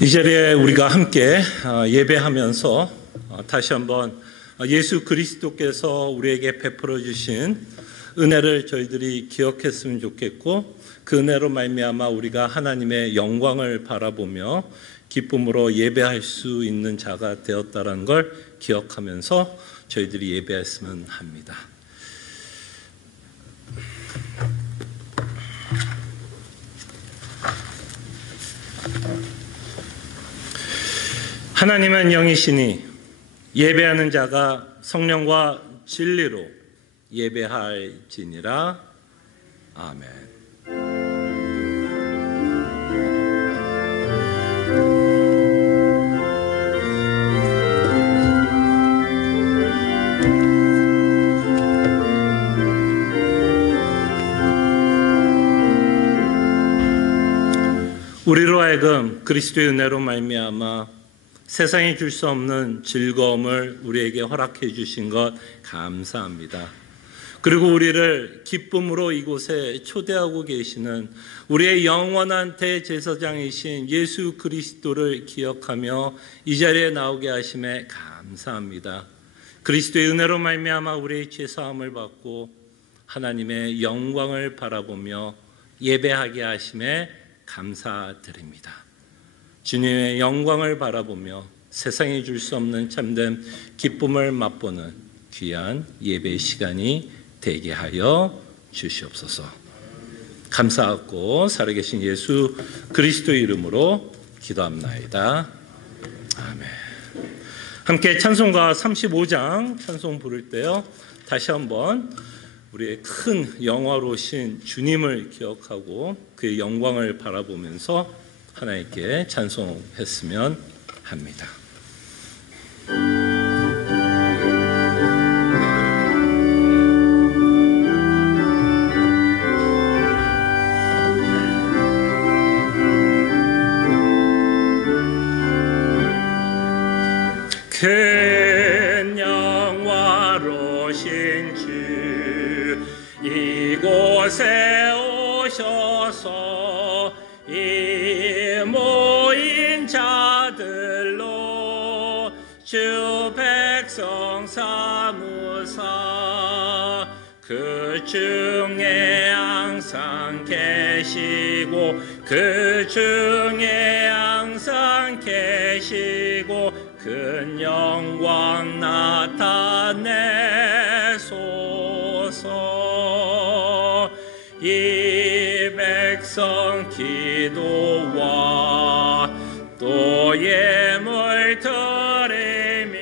이 자리에 우리가 함께 예배하면서 다시 한번 예수 그리스도께서 우리에게 베풀어 주신 은혜를 저희들이 기억했으면 좋겠고, 그 은혜로 말미암아 우리가 하나님의 영광을 바라보며 기쁨으로 예배할 수 있는 자가 되었다는 걸 기억하면서 저희들이 예배했으면 합니다. 하나님은 영이시니 예배하는 자가 성령과 진리로 예배할지니라. 아멘. 우리로 하여금 그리스도의 은혜로 말미암아 세상이 줄 수 없는 즐거움을 우리에게 허락해 주신 것 감사합니다. 그리고 우리를 기쁨으로 이곳에 초대하고 계시는 우리의 영원한 대제사장이신 예수 그리스도를 기억하며 이 자리에 나오게 하심에 감사합니다. 그리스도의 은혜로 말미암아 우리의 죄사함을 받고 하나님의 영광을 바라보며 예배하게 하심에 감사드립니다. 주님의 영광을 바라보며 세상이 줄 수 없는 참된 기쁨을 맛보는 귀한 예배 시간이 되게 하여 주시옵소서. 감사하고 살아계신 예수 그리스도의 이름으로 기도합나이다. 아멘. 함께 찬송가 35장 찬송 부를 때요, 다시 한번 우리의 큰 영화로우신 주님을 기억하고 그의 영광을 바라보면서 하나님께 찬송했으면 합니다. 큰 영화로우신 주 이곳에 오셔서 이 모인 자들로 주 백성 삼으사 그 중에 항상 계시고 그 중에 항상 계시고 큰 영광 나타내소서. 이 백성 기도와 또 예물 드림이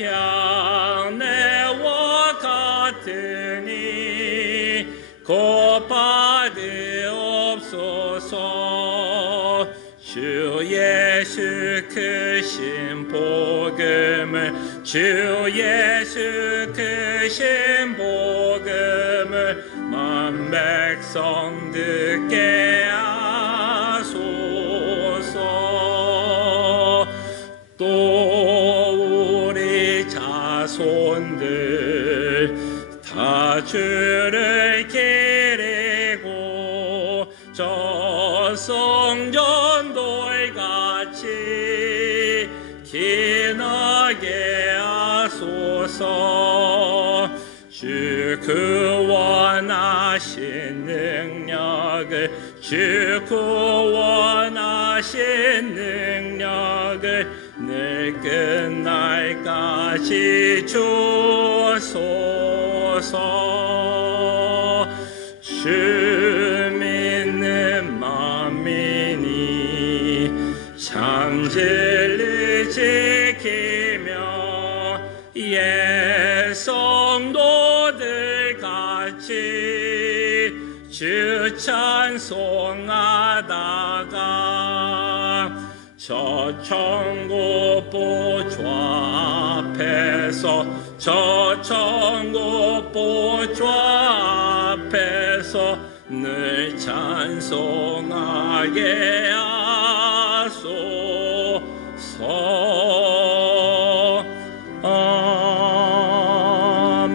향내와 같으니 곧 받으옵소서. 주 예수 크신 복음을 주 예수 크신 복음을 만 백성 듣게 하소서. 또 우리 자손들 다 주를 기리고 저 성전돌같이 기나게 하소서. 주 구원하신 능력을 주 구원하신 능력을 늘 끝날까지 주소서. 주 믿는 만민이 참 진리 지키며 옛 성도들 같이 주 찬송하다가 저 천국 보좌 앞에서 저 천국 보좌 앞에서 늘 찬송하게 하소서. 아멘.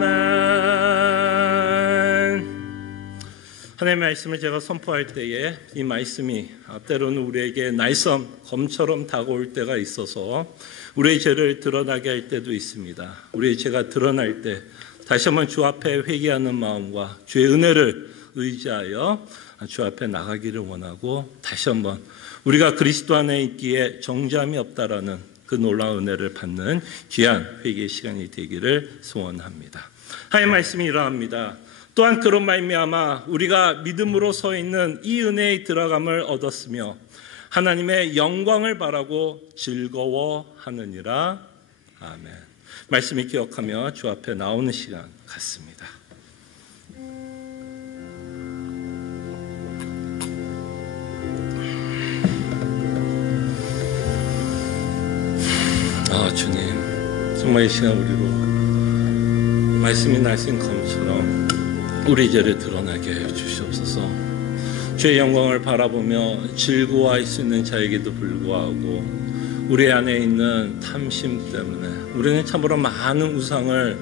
하나님 하나님의 말씀을 제가 선포할 때에 이 말씀이 때로는 우리에게 날섬 검처럼 다가올 때가 있어서 우리의 죄를 드러나게 할 때도 있습니다. 우리의 죄가 드러날 때 다시 한번 주 앞에 회개하는 마음과 주의 은혜를 의지하여 주 앞에 나가기를 원하고, 다시 한번 우리가 그리스도 안에 있기에 정죄함이 없다라는 그 놀라운 은혜를 받는 귀한 회개의 시간이 되기를 소원합니다. 하나님의 말씀이 이러합니다. 또한 그런 말미암아 우리가 믿음으로 서 있는 이 은혜의 들어감을 얻었으며 하나님의 영광을 바라고 즐거워하느니라. 아멘. 말씀을 기억하며 주 앞에 나오는 시간 갖습니다. 주님, 정말 이 시간 우리로 말씀이 날쌘 검처럼 우리 죄를 드러나게 해 주시옵소서. 주의 영광을 바라보며 즐거워할 수 있는 자에게도 불구하고 우리 안에 있는 탐심 때문에 우리는 참으로 많은 우상을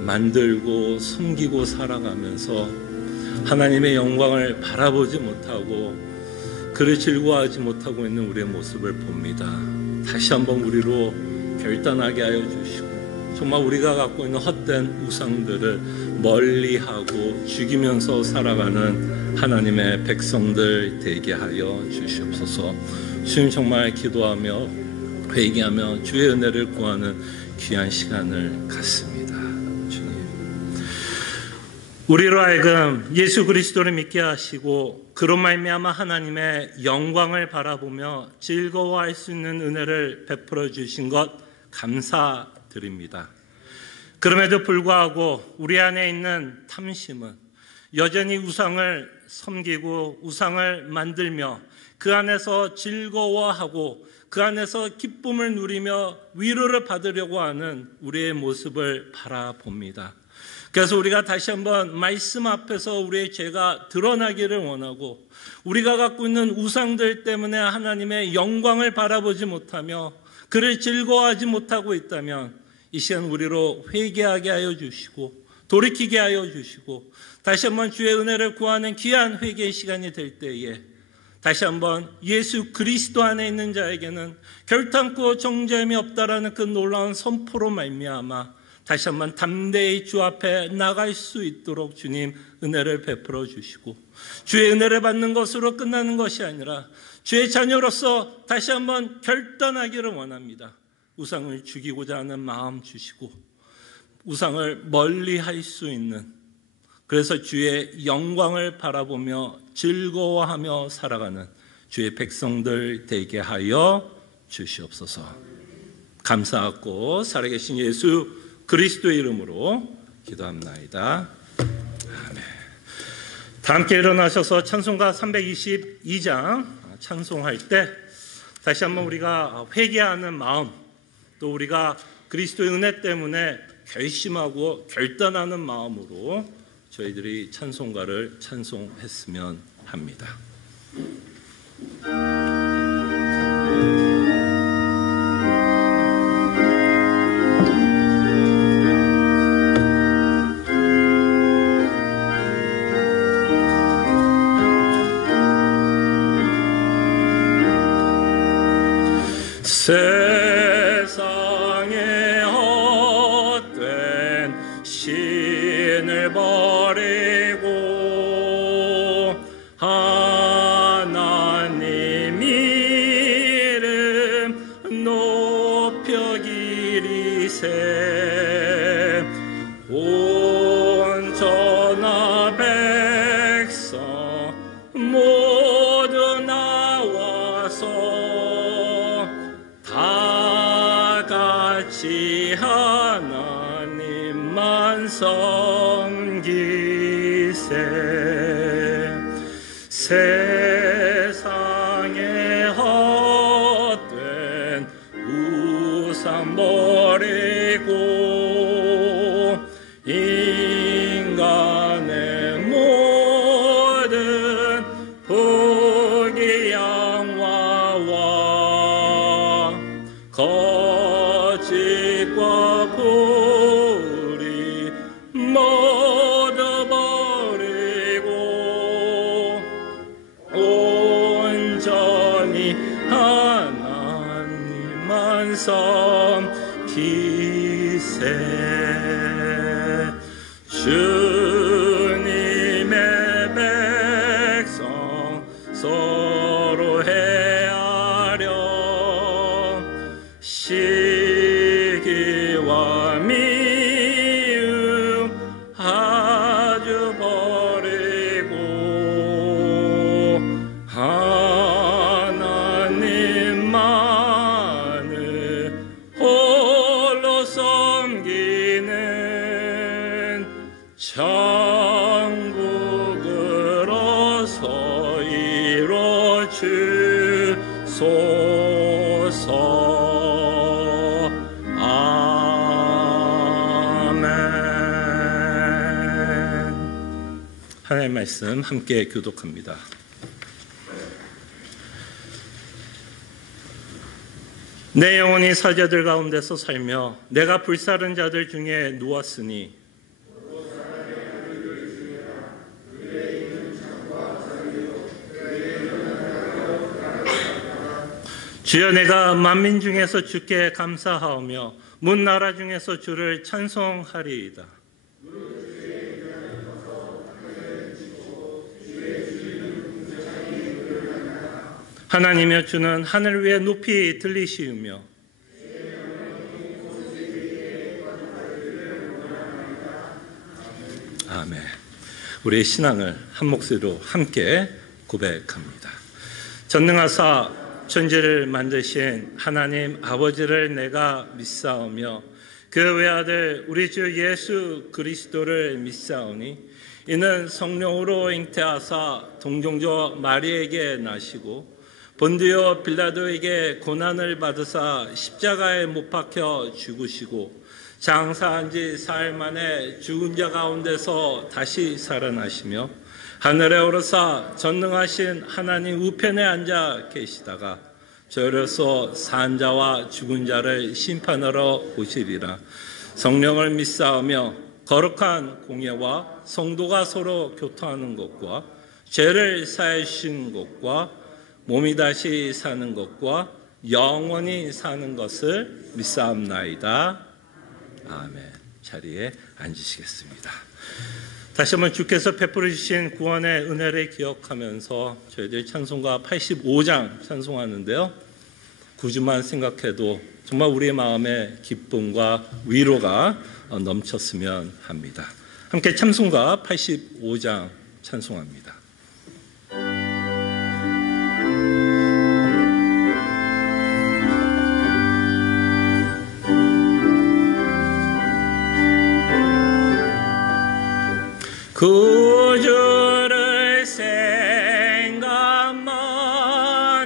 만들고 섬기고 살아가면서 하나님의 영광을 바라보지 못하고 그를 즐거워하지 못하고 있는 우리의 모습을 봅니다. 다시 한번 우리로 결단하게 하여 주시고, 정말 우리가 갖고 있는 헛된 우상들을 멀리하고 죽이면서 살아가는 하나님의 백성들 되게 하여 주시옵소서. 주님, 정말 기도하며 회개하며 주의 은혜를 구하는 귀한 시간을 갖습니다. 주님, 우리로 하여금 예수 그리스도를 믿게 하시고 그로 말미암아 하나님의 영광을 바라보며 즐거워할 수 있는 은혜를 베풀어 주신 것 감사드립니다. 그럼에도 불구하고 우리 안에 있는 탐심은 여전히 우상을 섬기고 우상을 만들며 그 안에서 즐거워하고 그 안에서 기쁨을 누리며 위로를 받으려고 하는 우리의 모습을 바라봅니다. 그래서 우리가 다시 한번 말씀 앞에서 우리의 죄가 드러나기를 원하고, 우리가 갖고 있는 우상들 때문에 하나님의 영광을 바라보지 못하며 그를 즐거워하지 못하고 있다면 이 시간 우리로 회개하게 하여 주시고 돌이키게 하여 주시고 다시 한번 주의 은혜를 구하는 귀한 회개의 시간이 될 때에 다시 한번 예수 그리스도 안에 있는 자에게는 결탄코 정죄함이 없다라는 그 놀라운 선포로 말미암아 다시 한번 담대히 주 앞에 나갈 수 있도록 주님 은혜를 베풀어 주시고, 주의 은혜를 받는 것으로 끝나는 것이 아니라 주의 자녀로서 다시 한번 결단하기를 원합니다. 우상을 죽이고자 하는 마음 주시고 우상을 멀리할 수 있는, 그래서 주의 영광을 바라보며 즐거워하며 살아가는 주의 백성들 되게 하여 주시옵소서. 감사하고 살아계신 예수 그리스도의 이름으로 기도합나이다. 아멘. 다 함께 일어나셔서 찬송가 322장 찬송할 때 다시 한번 우리가 회개하는 마음, 또 우리가 그리스도의 은혜 때문에 결심하고 결단하는 마음으로 저희들이 찬송가를 찬송했으면 합니다. 세상에 헛된 신을 버리고 하나님 이름 높여 기리세. 온 천하 백성 모두 나와서 다 같이 하나님만 섬기세. 세상에 헛된 우상 버리고 인간의 모든 부귀 영화와 거짓과 불의 하나님만 섬기세. 주님의 백성 서로 헤아려 시기와 미움 아주 버리고 하나님만을 홀로 섬기는 천국으로서 이뤄 주소서. 아멘. 하나님의 말씀 함께 교독합니다. 내 영혼이 사자들 가운데서 살며 내가 불사른 자들 중에 누웠으니 주여, 내가 만민 중에서 주께 감사하오며 문 나라 중에서 주를 찬송하리이다. 하나님이여, 주는 하늘 위에 높이 들리시우며 아멘. 우리의 신앙을 한 목소리로 함께 고백합니다. 전능하사 천지를 만드신 하나님 아버지를 내가 믿사오며 그 외아들 우리 주 예수 그리스도를 믿사오니 이는 성령으로 잉태하사 동정조 마리에게 나시고 본디오 빌라도에게 고난을 받으사 십자가에 못 박혀 죽으시고 장사한 지 사흘 만에 죽은 자 가운데서 다시 살아나시며 하늘에 오르사 전능하신 하나님 우편에 앉아 계시다가 저리로서 산 자와 죽은 자를 심판하러 오시리라. 성령을 믿사오며 거룩한 공예와 성도가 서로 교통하는 것과 죄를 사해 주신 것과 몸이 다시 사는 것과 영원히 사는 것을 믿사옵나이다. 아멘. 자리에 앉으시겠습니다. 다시 한번 주께서 베풀어 주신 구원의 은혜를 기억하면서 저희들 찬송가 85장 찬송하는데요. 9주만 생각해도 정말 우리의 마음에 기쁨과 위로가 넘쳤으면 합니다. 함께 찬송가 85장 찬송합니다. 구주를 생각만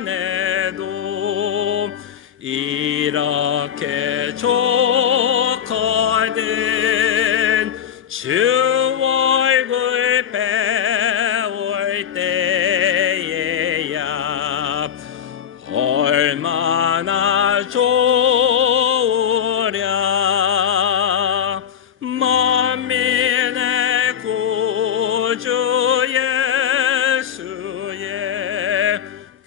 해도 이렇게 좋거든. 주 얼굴 배울 때에야 얼마나 좋으랴. 만민의 구주 예수의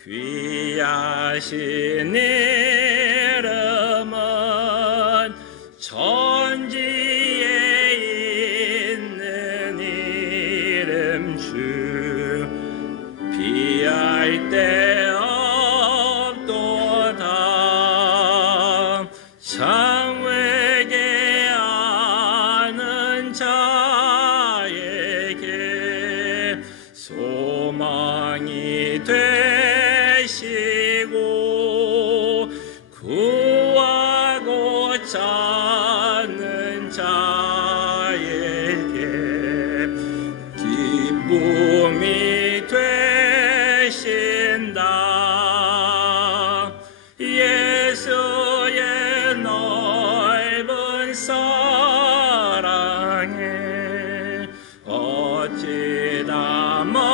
귀하신 이름은 천지에 있는 이름 주 비할 데 없도다. 참 회개하는 자에게 소망이 되시고 구하고 찾는 자에게 기쁨이 되신다. 예수의 넓은 사랑에 어찌 다 말하랴.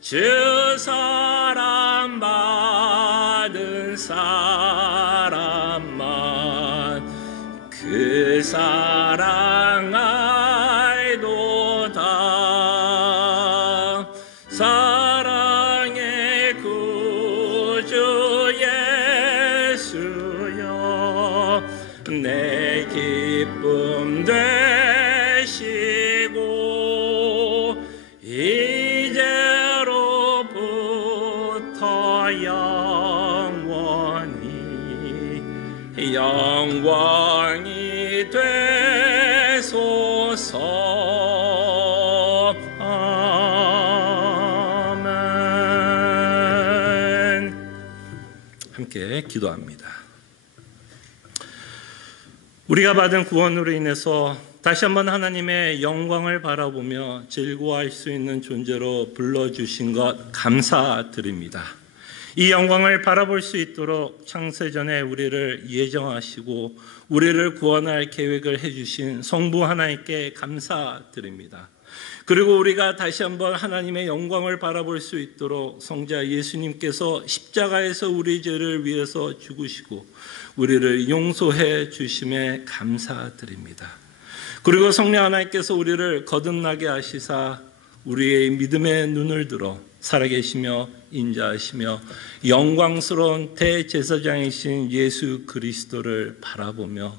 주 사랑 받은 사람만 그 사랑 알도다. 사랑 영원히 되소서. 아멘. 함께 기도합니다. 우리가 받은 구원으로 인해서 다시 한번 하나님의 영광을 바라보며 즐거워할 수 있는 존재로 불러주신 것 감사드립니다. 이 영광을 바라볼 수 있도록 창세전에 우리를 예정하시고 우리를 구원할 계획을 해주신 성부 하나님께 감사드립니다. 그리고 우리가 다시 한번 하나님의 영광을 바라볼 수 있도록 성자 예수님께서 십자가에서 우리 죄를 위해서 죽으시고 우리를 용서해 주심에 감사드립니다. 그리고 성령 하나님께서 우리를 거듭나게 하시사 우리의 믿음의 눈을 들어 살아계시며 인자하시며 영광스러운 대제사장이신 예수 그리스도를 바라보며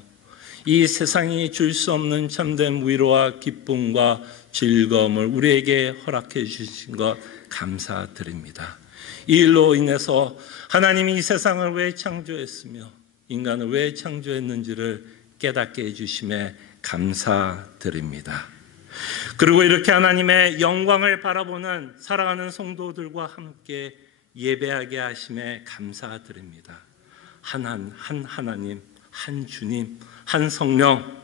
이 세상이 줄 수 없는 참된 위로와 기쁨과 즐거움을 우리에게 허락해 주신 것 감사드립니다. 이 일로 인해서 하나님이 이 세상을 왜 창조했으며 인간을 왜 창조했는지를 깨닫게 해주심에 감사드립니다. 그리고 이렇게 하나님의 영광을 바라보는 사랑하는 성도들과 함께 예배하게 하심에 감사드립니다. 한 하나님, 한 주님, 한 성령,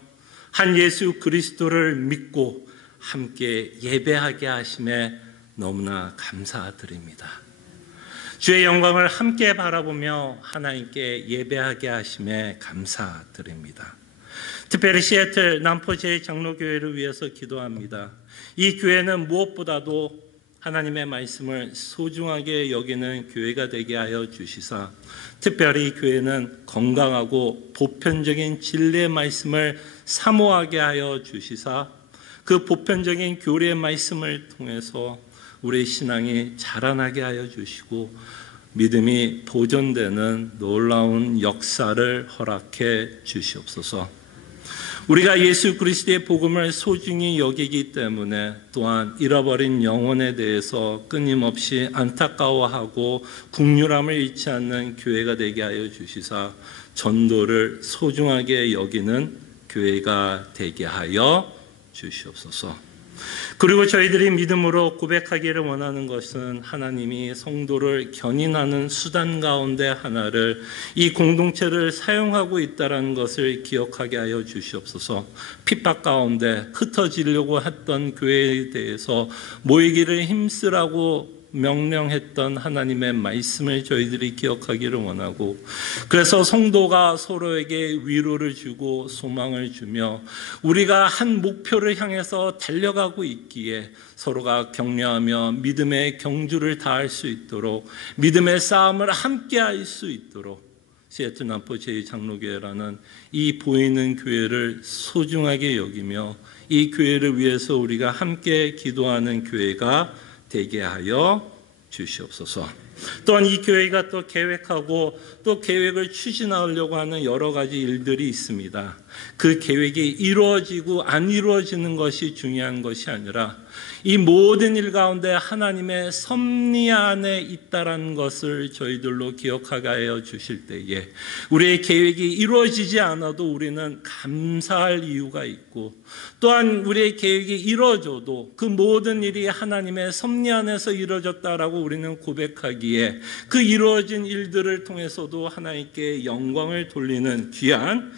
한 예수 그리스도를 믿고 함께 예배하게 하심에 너무나 감사드립니다. 주의 영광을 함께 바라보며 하나님께 예배하게 하심에 감사드립니다. 특별히 시애틀 남포제일 장로교회를 위해서 기도합니다. 이 교회는 무엇보다도 하나님의 말씀을 소중하게 여기는 교회가 되게 하여 주시사 특별히 이 교회는 건강하고 보편적인 진리의 말씀을 사모하게 하여 주시사 그 보편적인 교리의 말씀을 통해서 우리의 신앙이 자라나게 하여 주시고 믿음이 보존되는 놀라운 역사를 허락해 주시옵소서. 우리가 예수 그리스도의 복음을 소중히 여기기 때문에 또한 잃어버린 영혼에 대해서 끊임없이 안타까워하고 긍휼함을 잃지 않는 교회가 되게 하여 주시사 전도를 소중하게 여기는 교회가 되게 하여 주시옵소서. 그리고 저희들이 믿음으로 고백하기를 원하는 것은 하나님이 성도를 견인하는 수단 가운데 하나를 이 공동체를 사용하고 있다는 것을 기억하게 하여 주시옵소서. 핍박 가운데 흩어지려고 했던 교회에 대해서 모이기를 힘쓰라고 명령했던 하나님의 말씀을 저희들이 기억하기를 원하고 그래서 성도가 서로에게 위로를 주고 소망을 주며 우리가 한 목표를 향해서 달려가고 있기에 서로가 격려하며 믿음의 경주를 다할 수 있도록 믿음의 싸움을 함께 할 수 있도록 시애틀 남포 제2장로교회라는 이 보이는 교회를 소중하게 여기며 이 교회를 위해서 우리가 함께 기도하는 교회가 되게 하여 주시옵소서. 또한 이 교회가 또 계획하고 또 계획을 추진하려고 하는 여러 가지 일들이 있습니다. 그 계획이 이루어지고 안 이루어지는 것이 중요한 것이 아니라 이 모든 일 가운데 하나님의 섭리 안에 있다라는 것을 저희들로 기억하게 하여 주실 때에 우리의 계획이 이루어지지 않아도 우리는 감사할 이유가 있고 또한 우리의 계획이 이루어져도 그 모든 일이 하나님의 섭리 안에서 이루어졌다라고 우리는 고백하기에 그 이루어진 일들을 통해서도 하나님께 영광을 돌리는 귀한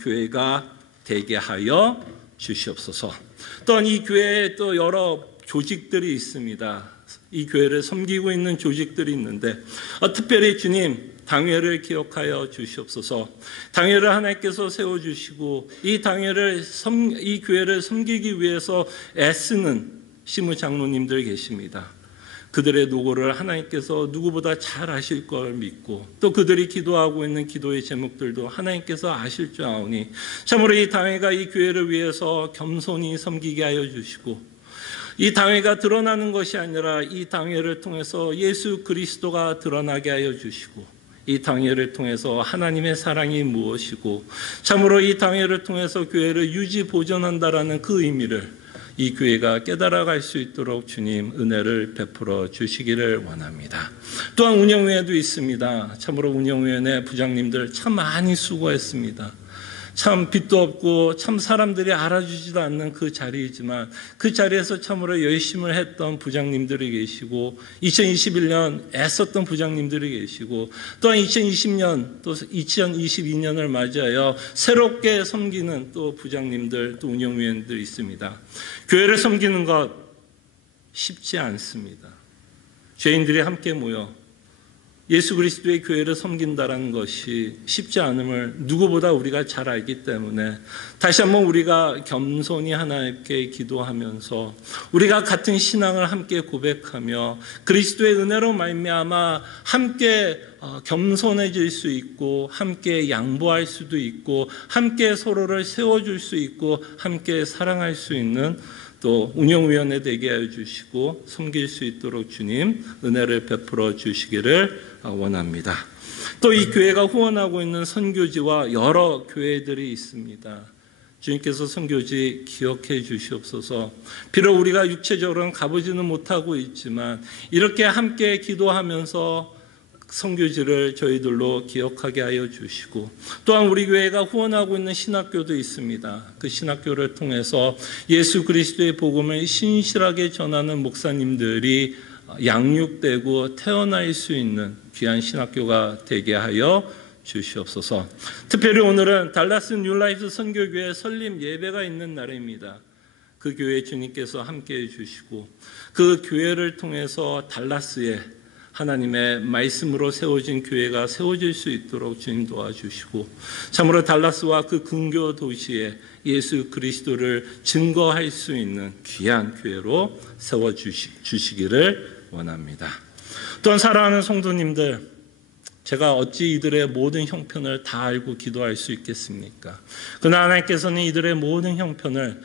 교회가 되게 하여 주시옵소서. 또한 이 교회에 또 여러 조직들이 있습니다. 이 교회를 섬기고 있는 조직들이 있는데 특별히 주님 당회를 기억하여 주시옵소서. 당회를 하나님께서 세워주시고 이 교회를 섬기기 위해서 애쓰는 시무 장로님들 계십니다. 그들의 노고를 하나님께서 누구보다 잘 아실 걸 믿고 또 그들이 기도하고 있는 기도의 제목들도 하나님께서 아실 줄 아오니 참으로 이 당회가 이 교회를 위해서 겸손히 섬기게 하여 주시고 이 당회가 드러나는 것이 아니라 이 당회를 통해서 예수 그리스도가 드러나게 하여 주시고 이 당회를 통해서 하나님의 사랑이 무엇이고 참으로 이 당회를 통해서 교회를 유지 보존한다라는 그 의미를 이 교회가 깨달아갈 수 있도록 주님 은혜를 베풀어 주시기를 원합니다. 또한 운영위원회도 있습니다. 참으로 운영위원회 부장님들 참 많이 수고했습니다. 참 빛도 없고 참 사람들이 알아주지도 않는 그 자리이지만 그 자리에서 참으로 열심을 했던 부장님들이 계시고 2021년 애썼던 부장님들이 계시고 또한 2020년 또 2022년을 맞이하여 새롭게 섬기는 또 부장님들 또 운영위원들이 있습니다. 교회를 섬기는 것 쉽지 않습니다. 죄인들이 함께 모여 예수 그리스도의 교회를 섬긴다는 것이 쉽지 않음을 누구보다 우리가 잘 알기 때문에 다시 한번 우리가 겸손히 하나님께 기도하면서 우리가 같은 신앙을 함께 고백하며 그리스도의 은혜로 말미암아 함께 겸손해질 수 있고 함께 양보할 수도 있고 함께 서로를 세워줄 수 있고 함께 사랑할 수 있는 또 운영위원회 되게 하여 주시고 섬길 수 있도록 주님 은혜를 베풀어 주시기를 원합니다. 또 이 교회가 후원하고 있는 선교지와 여러 교회들이 있습니다. 주님께서 선교지 기억해 주시옵소서. 비록 우리가 육체적으로는 가보지는 못하고 있지만 이렇게 함께 기도하면서 선교지를 저희들로 기억하게 하여 주시고 또한 우리 교회가 후원하고 있는 신학교도 있습니다. 그 신학교를 통해서 예수 그리스도의 복음을 신실하게 전하는 목사님들이 양육되고 태어날 수 있는 귀한 신학교가 되게 하여 주시옵소서. 특별히 오늘은 달라스 뉴라이프 선교교회 설립 예배가 있는 날입니다. 그 교회 주님께서 함께해 주시고 그 교회를 통해서 달라스에 하나님의 말씀으로 세워진 교회가 세워질 수 있도록 주님 도와주시고 참으로 달라스와 그 근교 도시에 예수 그리스도를 증거할 수 있는 귀한 교회로 세워주시기를 원합니다. 또한 사랑하는 성도님들, 제가 어찌 이들의 모든 형편을 다 알고 기도할 수 있겠습니까? 그러나 하나님께서는 이들의 모든 형편을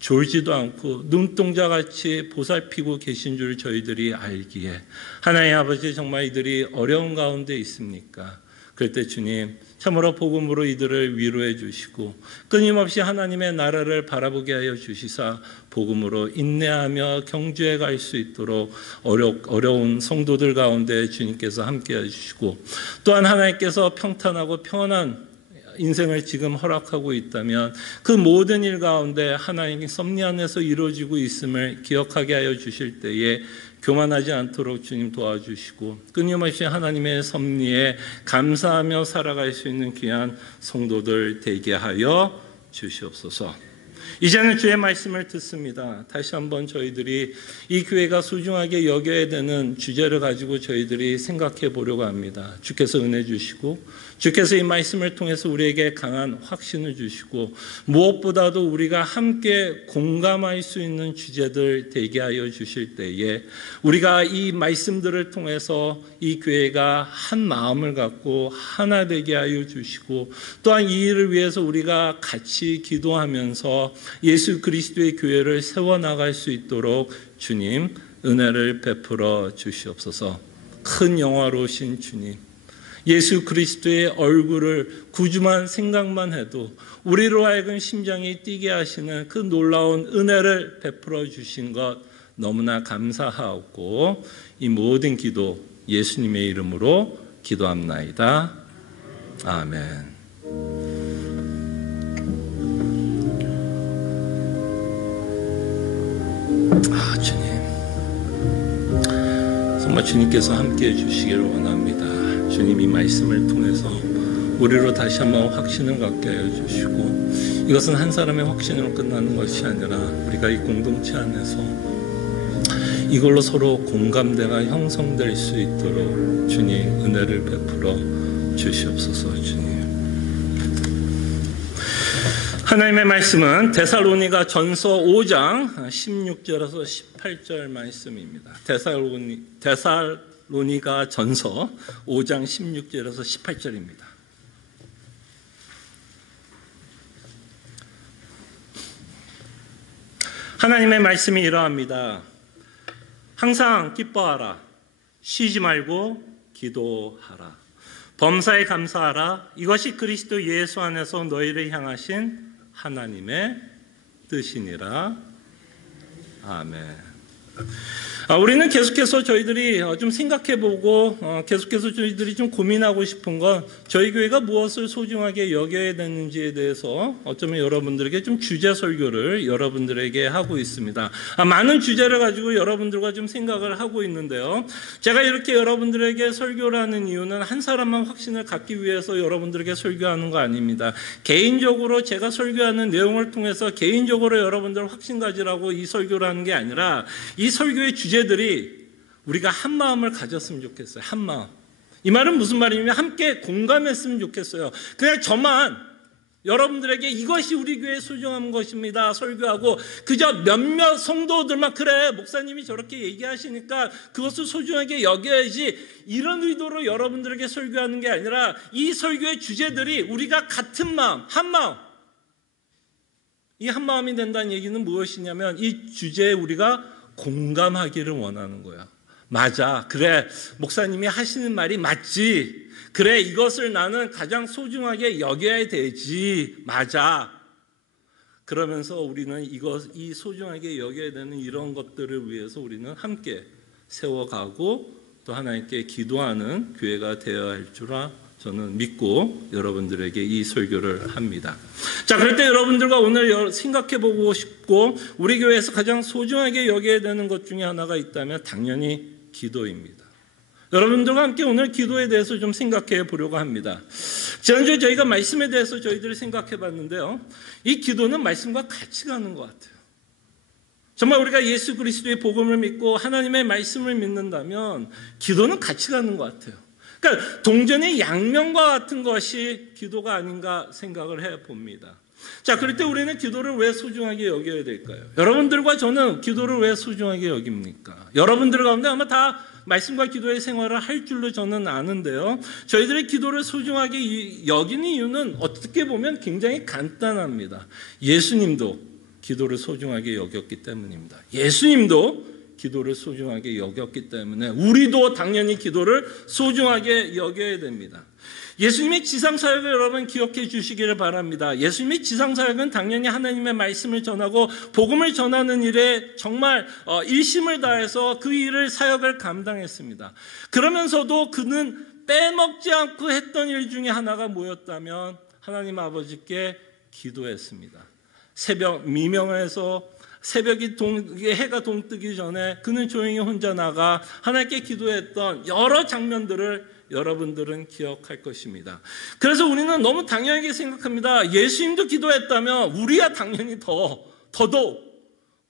졸지도 않고 눈동자같이 보살피고 계신 줄 저희들이 알기에 하나님 아버지 정말 이들이 어려운 가운데 있습니까? 그럴 때 주님 참으로 복음으로 이들을 위로해 주시고 끊임없이 하나님의 나라를 바라보게 하여 주시사 복음으로 인내하며 경주해 갈 수 있도록 어려운 성도들 가운데 주님께서 함께해 주시고 또한 하나님께서 평탄하고 평안한 인생을 지금 허락하고 있다면 그 모든 일 가운데 하나님의 섭리 안에서 이루어지고 있음을 기억하게 하여 주실 때에 교만하지 않도록 주님 도와주시고 끊임없이 하나님의 섭리에 감사하며 살아갈 수 있는 귀한 성도들 되게 하여 주시옵소서. 이제는 주의 말씀을 듣습니다. 다시 한번 저희들이 이 교회가 소중하게 여겨야 되는 주제를 가지고 저희들이 생각해 보려고 합니다. 주께서 은혜 주시고 주께서 이 말씀을 통해서 우리에게 강한 확신을 주시고 무엇보다도 우리가 함께 공감할 수 있는 주제들 되게 하여 주실 때에 우리가 이 말씀들을 통해서 이 교회가 한 마음을 갖고 하나 되게 하여 주시고 또한 이 일을 위해서 우리가 같이 기도하면서 예수 그리스도의 교회를 세워나갈 수 있도록 주님 은혜를 베풀어 주시옵소서. 큰 영화로우신 주님, 예수 그리스도의 얼굴을 구주만 생각만 해도 우리로 하여금 심장이 뛰게 하시는 그 놀라운 은혜를 베풀어 주신 것 너무나 감사하고 이 모든 기도 예수님의 이름으로 기도합나이다. 아멘. 주님, 정말 주님께서 함께해 주시기를 원합니다. 주님 이 말씀을 통해서 우리로 다시 한번 확신을 갖게 하여 주시고 이것은 한 사람의 확신으로 끝나는 것이 아니라 우리가 이 공동체 안에서 이걸로 서로 공감대가 형성될 수 있도록 주님 은혜를 베풀어 주시옵소서. 주님, 하나님의 말씀은 데살로니가 전서 5장 16절에서 18절 말씀입니다. 데살로니가 전서 5장 16절에서 18절입니다. 하나님의 말씀이 이러합니다. 항상 기뻐하라. 쉬지 말고 기도하라. 범사에 감사하라. 이것이 그리스도 예수 안에서 너희를 향하신 하나님의 뜻이니라. 아멘. 우리는 계속해서 저희들이 좀 생각해보고 계속해서 저희들이 좀 고민하고 싶은 건 저희 교회가 무엇을 소중하게 여겨야 되는지에 대해서 어쩌면 여러분들에게 좀 주제 설교를 여러분들에게 하고 있습니다. 많은 주제를 가지고 여러분들과 좀 생각을 하고 있는데요. 제가 이렇게 여러분들에게 설교를 하는 이유는 한 사람만 확신을 갖기 위해서 여러분들에게 설교하는 거 아닙니다. 개인적으로 제가 설교하는 내용을 통해서 개인적으로 여러분들 확신 가지라고 이 설교를 하는 게 아니라 이 설교의 주제들이 우리가 한 마음을 가졌으면 좋겠어요. 한 마음. 이 말은 무슨 말이냐면 함께 공감했으면 좋겠어요. 그냥 저만 여러분들에게 이것이 우리 교회의 소중한 것입니다 설교하고 그저 몇몇 성도들만 그래 목사님이 저렇게 얘기하시니까 그것을 소중하게 여겨야지 이런 의도로 여러분들에게 설교하는 게 아니라 이 설교의 주제들이 우리가 같은 마음, 한 마음, 이 한 마음이 된다는 얘기는 무엇이냐면 이 주제에 우리가 공감하기를 원하는 거야. 맞아. 그래. 목사님이 하시는 말이 맞지. 그래. 이것을 나는 가장 소중하게 여겨야 되지. 맞아. 그러면서 우리는 이 소중하게 여겨야 되는 이런 것들을 위해서 우리는 함께 세워가고 또 하나님께 기도하는 교회가 되어야 할 줄 저는 믿고 여러분들에게 이 설교를 합니다. 자, 그럴 때 여러분들과 오늘 생각해보고 싶고 우리 교회에서 가장 소중하게 여겨야 되는 것 중에 하나가 있다면 당연히 기도입니다. 여러분들과 함께 오늘 기도에 대해서 좀 생각해 보려고 합니다. 지난주에 저희가 말씀에 대해서 저희들이 생각해 봤는데요. 이 기도는 말씀과 같이 가는 것 같아요. 정말 우리가 예수 그리스도의 복음을 믿고 하나님의 말씀을 믿는다면 기도는 같이 가는 것 같아요. 그러니까 동전의 양면과 같은 것이 기도가 아닌가 생각을 해봅니다. 자, 그럴 때 우리는 기도를 왜 소중하게 여겨야 될까요? 여러분들과 저는 기도를 왜 소중하게 여깁니까? 여러분들 가운데 아마 다 말씀과 기도의 생활을 할 줄로 저는 아는데요. 저희들의 기도를 소중하게 여기는 이유는 어떻게 보면 굉장히 간단합니다. 예수님도 기도를 소중하게 여겼기 때문입니다. 예수님도 기도를 소중하게 여겼기 때문에 우리도 당연히 기도를 소중하게 여겨야 됩니다. 예수님의 지상사역을 여러분 기억해 주시기를 바랍니다. 예수님의 지상사역은 당연히 하나님의 말씀을 전하고 복음을 전하는 일에 정말 일심을 다해서 그 일을 사역을 감당했습니다. 그러면서도 그는 빼먹지 않고 했던 일 중에 하나가 뭐였다면 하나님 아버지께 기도했습니다. 새벽 미명에서 새벽이 해가 동뜨기 전에 그는 조용히 혼자 나가 하나님께 기도했던 여러 장면들을 여러분들은 기억할 것입니다. 그래서 우리는 너무 당연하게 생각합니다. 예수님도 기도했다면 우리야 당연히 더더욱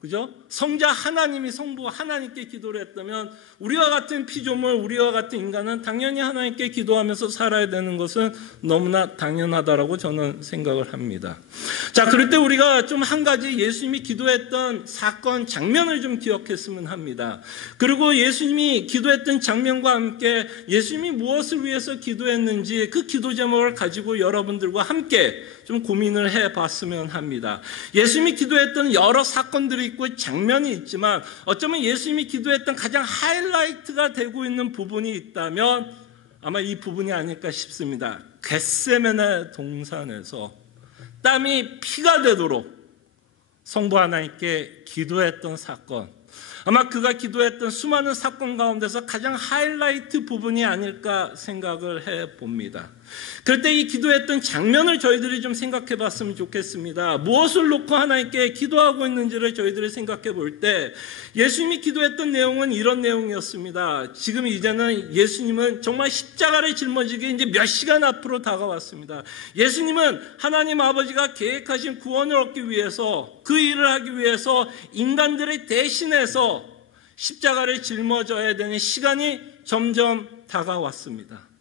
그죠? 성자 하나님이 성부 하나님께 기도를 했다면 우리와 같은 피조물, 우리와 같은 인간은 당연히 하나님께 기도하면서 살아야 되는 것은 너무나 당연하다라고 저는 생각을 합니다. 자, 그럴 때 우리가 좀 한 가지 예수님이 기도했던 사건, 장면을 좀 기억했으면 합니다. 그리고 예수님이 기도했던 장면과 함께 예수님이 무엇을 위해서 기도했는지 그 기도 제목을 가지고 여러분들과 함께 좀 고민을 해봤으면 합니다. 예수님이 기도했던 여러 사건들이 있고 장면이 있지만 어쩌면 예수님이 기도했던 가장 하이라이트가 되고 있는 부분이 있다면 아마 이 부분이 아닐까 싶습니다. 겟세마네 동산에서 땀이 피가 되도록 성부 하나님께 기도했던 사건, 아마 그가 기도했던 수많은 사건 가운데서 가장 하이라이트 부분이 아닐까 생각을 해봅니다. 그럴 때 이 기도했던 장면을 저희들이 좀 생각해 봤으면 좋겠습니다. 무엇을 놓고 하나님께 기도하고 있는지를 저희들이 생각해 볼 때 예수님이 기도했던 내용은 이런 내용이었습니다. 지금 이제는 예수님은 정말 십자가를 짊어지기 이제 몇 시간 앞으로 다가왔습니다. 예수님은 하나님 아버지가 계획하신 구원을 얻기 위해서 그 일을 하기 위해서 인간들을 대신해서 십자가를 짊어져야 되는 시간이 점점 다가왔습니다.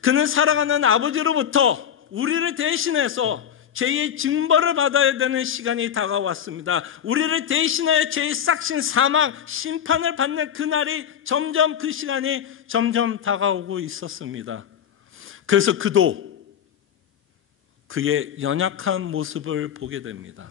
그는 사랑하는 아버지로부터 우리를 대신해서 죄의 징벌을 받아야 되는 시간이 다가왔습니다. 우리를 대신하여 죄의 싹신 사망, 심판을 받는 그날이 점점 그 시간이 점점 다가오고 있었습니다. 그래서 그도 그의 연약한 모습을 보게 됩니다.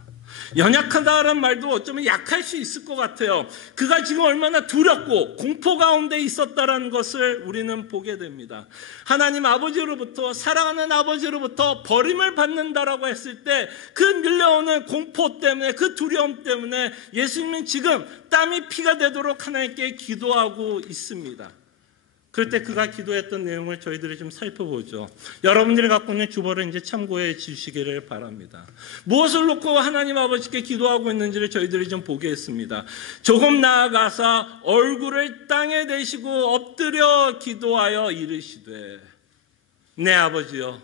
연약하다라는 말도 어쩌면 약할 수 있을 것 같아요. 그가 지금 얼마나 두렵고 공포 가운데 있었다라는 것을 우리는 보게 됩니다. 하나님 아버지로부터, 사랑하는 아버지로부터 버림을 받는다라고 했을 때 그 밀려오는 공포 때문에, 그 두려움 때문에 예수님은 지금 땀이 피가 되도록 하나님께 기도하고 있습니다. 그럴 때 그가 기도했던 내용을 저희들이 좀 살펴보죠. 여러분들이 갖고 있는 주보를 이제 참고해 주시기를 바랍니다. 무엇을 놓고 하나님 아버지께 기도하고 있는지를 저희들이 좀 보겠습니다. 조금 나아가서 얼굴을 땅에 대시고 엎드려 기도하여 이르시되, 내 아버지여,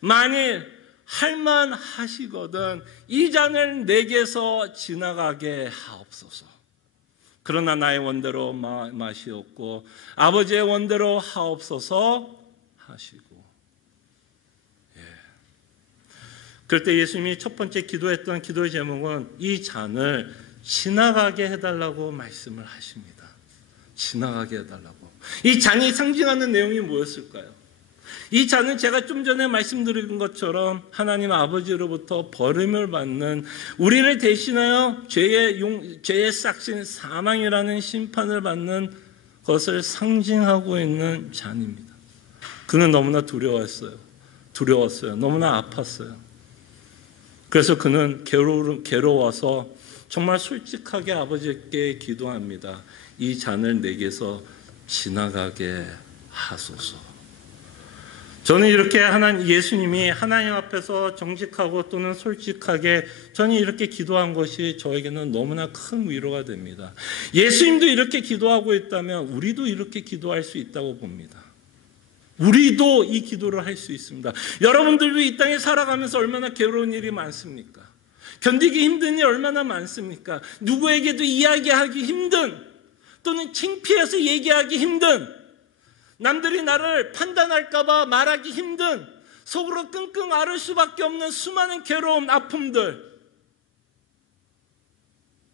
만일 할만하시거든 이 잔을 내게서 지나가게 하옵소서. 그러나 나의 원대로 마시옵고 아버지의 원대로 하옵소서 하시고. 그럴 때 예수님이 첫 번째 기도했던 기도의 제목은 이 잔을 지나가게 해달라고 말씀을 하십니다. 지나가게 해달라고. 이 잔이 상징하는 내용이 뭐였을까요? 이 잔은 제가 좀 전에 말씀드린 것처럼 하나님 아버지로부터 버림을 받는, 우리를 대신하여 죄의 싹신 사망이라는 심판을 받는 것을 상징하고 있는 잔입니다. 그는 너무나 두려웠어요. 너무나 아팠어요. 그래서 그는 괴로워서 정말 솔직하게 아버지께 기도합니다. 이 잔을 내게서 지나가게 하소서. 저는 이렇게 예수님이 하나님 앞에서 정직하고 또는 솔직하게 저는 이렇게 기도한 것이 저에게는 너무나 큰 위로가 됩니다. 예수님도 이렇게 기도하고 있다면 우리도 이렇게 기도할 수 있다고 봅니다. 우리도 이 기도를 할 수 있습니다. 여러분들도 이 땅에 살아가면서 얼마나 괴로운 일이 많습니까? 견디기 힘든 일이 얼마나 많습니까? 누구에게도 이야기하기 힘든, 또는 창피해서 얘기하기 힘든, 남들이 나를 판단할까 봐 말하기 힘든, 속으로 끙끙 앓을 수밖에 없는 수많은 괴로움, 아픔들.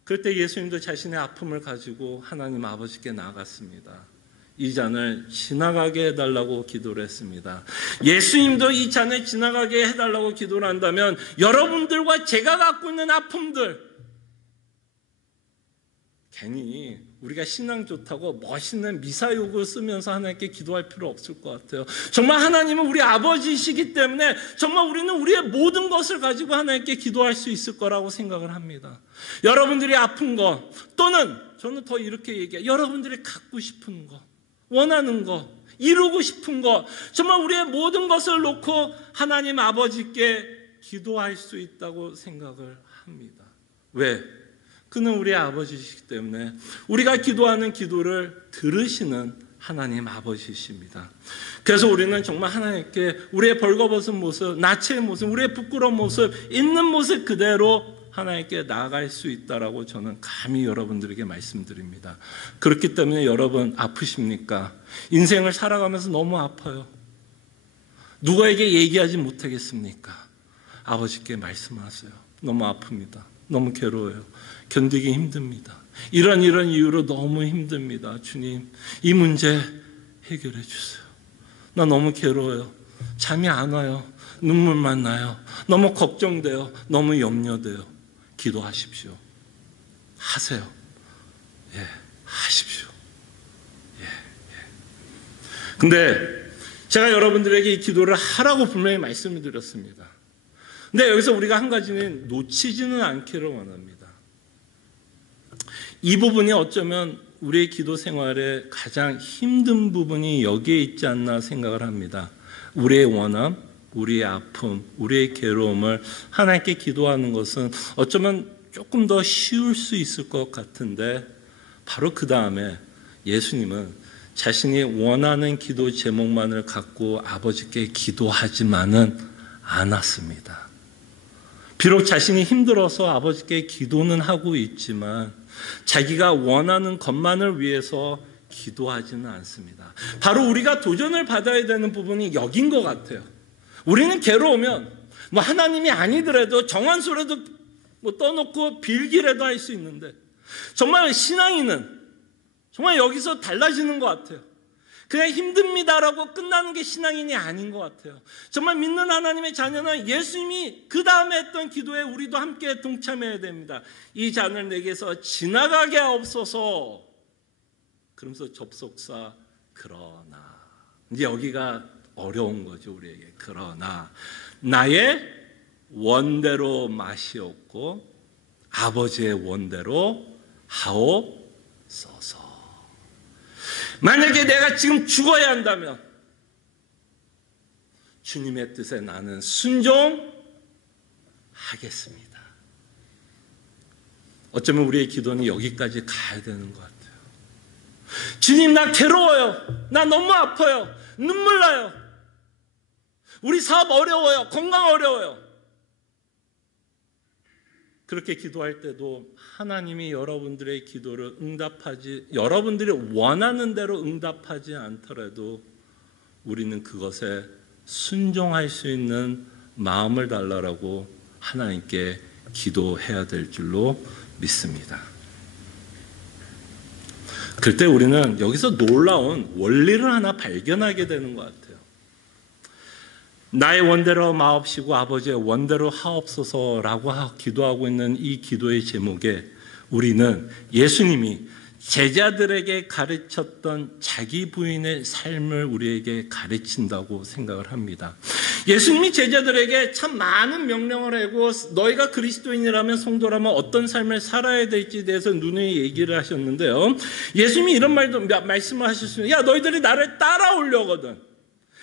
그럴 때 예수님도 자신의 아픔을 가지고 하나님 아버지께 나아갔습니다. 이 잔을 지나가게 해달라고 기도를 했습니다. 예수님도 이 잔을 지나가게 해달라고 기도를 한다면 여러분들과 제가 갖고 있는 아픔들, 괜히 우리가 신앙 좋다고 멋있는 미사욕을 쓰면서 하나님께 기도할 필요 없을 것 같아요. 정말 하나님은 우리 아버지이시기 때문에 정말 우리는 우리의 모든 것을 가지고 하나님께 기도할 수 있을 거라고 생각을 합니다. 여러분들이 아픈 거, 또는 저는 더 이렇게 얘기해요. 여러분들이 갖고 싶은 거, 원하는 거, 이루고 싶은 거, 정말 우리의 모든 것을 놓고 하나님 아버지께 기도할 수 있다고 생각을 합니다. 왜? 그는 우리의 아버지이시기 때문에 우리가 기도하는 기도를 들으시는 하나님 아버지이십니다. 그래서 우리는 정말 하나님께 우리의 벌거벗은 모습, 나체의 모습, 우리의 부끄러운 모습, 있는 모습 그대로 하나님께 나아갈 수 있다라고 저는 감히 여러분들에게 말씀드립니다. 그렇기 때문에 여러분 아프십니까? 인생을 살아가면서 너무 아파요. 누구에게 얘기하지 못하겠습니까? 아버지께 말씀하세요. 너무 아픕니다. 너무 괴로워요. 견디기 힘듭니다. 이런 이유로 너무 힘듭니다. 주님, 이 문제 해결해 주세요. 나 너무 괴로워요. 잠이 안 와요. 눈물만 나요. 너무 걱정돼요. 너무 염려돼요. 기도하십시오. 하세요. 예, 하십시오. 예. 근데 제가 여러분들에게 이 기도를 하라고 분명히 말씀을 드렸습니다. 근데 여기서 우리가 한 가지는 놓치지는 않기를 원합니다. 이 부분이 어쩌면 우리의 기도 생활에 가장 힘든 부분이 여기에 있지 않나 생각을 합니다. 우리의 원함, 우리의 아픔, 우리의 괴로움을 하나님께 기도하는 것은 어쩌면 조금 더 쉬울 수 있을 것 같은데, 바로 그 다음에 예수님은 자신이 원하는 기도 제목만을 갖고 아버지께 기도하지만은 않았습니다. 비록 자신이 힘들어서 아버지께 기도는 하고 있지만 자기가 원하는 것만을 위해서 기도하지는 않습니다. 바로 우리가 도전을 받아야 되는 부분이 여긴 것 같아요. 우리는 괴로우면 하나님이 아니더라도 정한소라도 떠놓고 빌기라도 할 수 있는데, 정말 신앙인은 정말 여기서 달라지는 것 같아요. 그냥 힘듭니다라고 끝나는 게 신앙인이 아닌 것 같아요. 정말 믿는 하나님의 자녀는 예수님이 그 다음에 했던 기도에 우리도 함께 동참해야 됩니다. 이 잔을 내게서 지나가게 하옵소서. 그러면서 접속사 그러나, 이제 여기가 어려운 거죠, 우리에게. 그러나 나의 원대로 마시옵고 아버지의 원대로 하옵소서. 만약에 내가 지금 죽어야 한다면 주님의 뜻에 나는 순종하겠습니다. 어쩌면 우리의 기도는 여기까지 가야 되는 것 같아요. 주님, 나 괴로워요. 나 너무 아파요. 눈물 나요. 우리 사업 어려워요. 건강 어려워요. 그렇게 기도할 때도 하나님이 여러분들의 기도를 여러분들이 원하는 대로 응답하지 않더라도 우리는 그것에 순종할 수 있는 마음을 달라고 하나님께 기도해야 될 줄로 믿습니다. 그때 우리는 여기서 놀라운 원리를 하나 발견하게 되는 것 같아요. 나의 원대로 마옵시고 아버지의 원대로 하옵소서라고 기도하고 있는 이 기도의 제목에 우리는 예수님이 제자들에게 가르쳤던 자기 부인의 삶을 우리에게 가르친다고 생각을 합니다. 예수님이 제자들에게 참 많은 명령을 하고 너희가 그리스도인이라면 성도라면 어떤 삶을 살아야 될지에 대해서 누누이 얘기를 하셨는데요. 예수님이 이런 말씀을 하셨습니다. 야, 너희들이 나를 따라오려거든.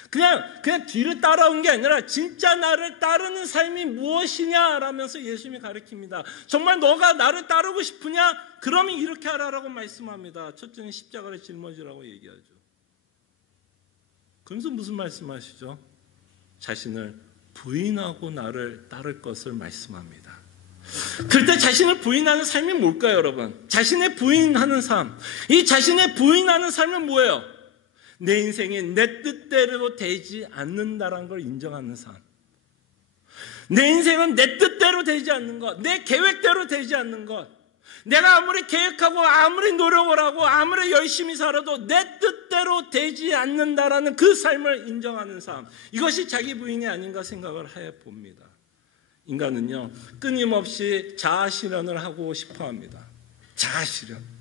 그냥 뒤를 따라온 게 아니라 진짜 나를 따르는 삶이 무엇이냐라면서 예수님이 가르칩니다. 정말 너가 나를 따르고 싶으냐? 그러면 이렇게 하라라고 말씀합니다. 첫째는 십자가를 짊어지라고 얘기하죠. 그러면서 무슨 말씀하시죠? 자신을 부인하고 나를 따를 것을 말씀합니다. 그럴 때 자신을 부인하는 삶이 뭘까요, 여러분? 자신의 부인하는 삶. 이 자신의 부인하는 삶은 뭐예요? 내 인생이 내 뜻대로 되지 않는다는 걸 인정하는 삶. 내 인생은 내 뜻대로 되지 않는 것, 내 계획대로 되지 않는 것. 내가 아무리 계획하고 아무리 노력을 하고 아무리 열심히 살아도 내 뜻대로 되지 않는다라는 그 삶을 인정하는 삶. 이것이 자기 부인이 아닌가 생각을 해봅니다. 인간은요, 끊임없이 자아실현을 하고 싶어합니다. 자아실현.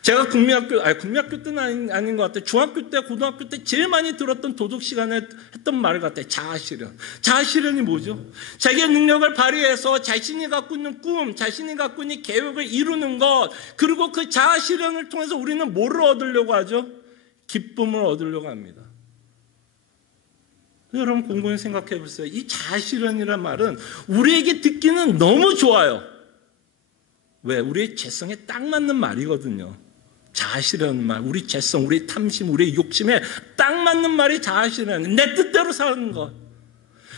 제가 국민학교 때는 아닌 것 같아요. 중학교 때, 고등학교 때 제일 많이 들었던 도덕 시간에 했던 말 같아요. 자아실현. 자아실현이 뭐죠? 자기의 능력을 발휘해서 자신이 갖고 있는 꿈, 자신이 갖고 있는 계획을 이루는 것, 그리고 그 자아실현을 통해서 우리는 뭐를 얻으려고 하죠? 기쁨을 얻으려고 합니다. 여러분 곰곰이 생각해 보세요. 이 자아실현이란 말은 우리에게 듣기는 너무 좋아요. 왜? 우리의 죄성에 딱 맞는 말이거든요. 자아실현 말, 우리 죄성, 우리 탐심, 우리 욕심에 딱 맞는 말이 자아실현. 내 뜻대로 사는 것.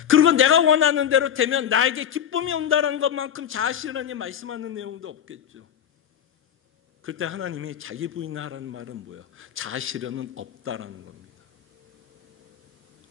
그리고 내가 원하는 대로 되면 나에게 기쁨이 온다는 것만큼 자아실현이 말씀하는 내용도 없겠죠. 그때 하나님이 자기 부인하라는 말은 뭐예요? 자아실현은 없다라는 겁니다.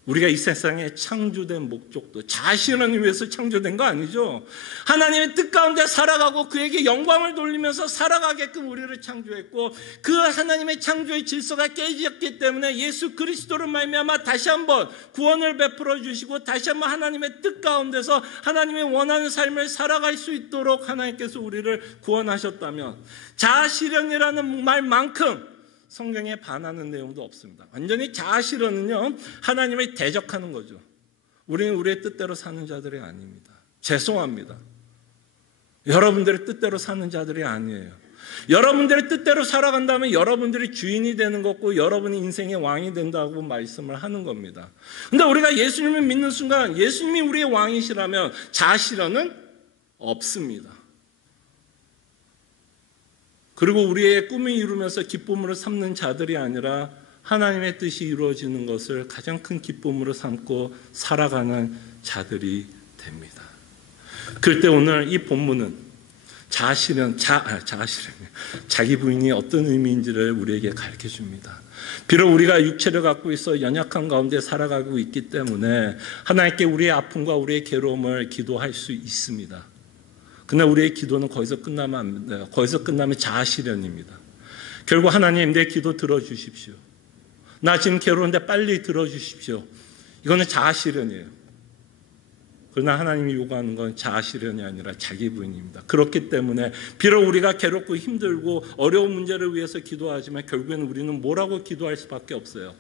우리가 이 세상에 창조된 목적도 자신을 위해서 창조된 거 아니죠. 하나님의 뜻 가운데 살아가고 그에게 영광을 돌리면서 살아가게끔 우리를 창조했고 그 하나님의 창조의 질서가 깨졌기 때문에 예수 그리스도를 말미암아 다시 한번 구원을 베풀어 주시고 다시 한번 하나님의 뜻 가운데서 하나님이 원하는 삶을 살아갈 수 있도록 하나님께서 우리를 구원하셨다면 자아실현이라는 말만큼 성경에 반하는 내용도 없습니다. 완전히 자아실현은요, 하나님을 대적하는 거죠. 우리는 우리의 뜻대로 사는 자들이 아닙니다. 죄송합니다. 여러분들의 뜻대로 사는 자들이 아니에요. 여러분들의 뜻대로 살아간다면 여러분들이 주인이 되는 것고 여러분이 인생의 왕이 된다고 말씀을 하는 겁니다. 근데 우리가 예수님을 믿는 순간 예수님이 우리의 왕이시라면 자아실현은 없습니다. 그리고 우리의 꿈을 이루면서 기쁨으로 삼는 자들이 아니라 하나님의 뜻이 이루어지는 것을 가장 큰 기쁨으로 삼고 살아가는 자들이 됩니다. 그럴 때 오늘 이 본문은 자아실현, 자기 부인이 어떤 의미인지를 우리에게 가르쳐 줍니다. 비록 우리가 육체를 갖고 있어 연약한 가운데 살아가고 있기 때문에 하나님께 우리의 아픔과 우리의 괴로움을 기도할 수 있습니다. 그러나 우리의 기도는 거기서 끝나면 안 돼요. 거기서 끝나면 자아실현입니다. 결국 하나님 내 기도 들어주십시오. 나 지금 괴로운데 빨리 들어주십시오. 이거는 자아실현이에요. 그러나 하나님이 요구하는 건 자아실현이 아니라 자기 부인입니다. 그렇기 때문에 비록 우리가 괴롭고 힘들고 어려운 문제를 위해서 기도하지만 결국에는 우리는 뭐라고 기도할 수밖에 없어요.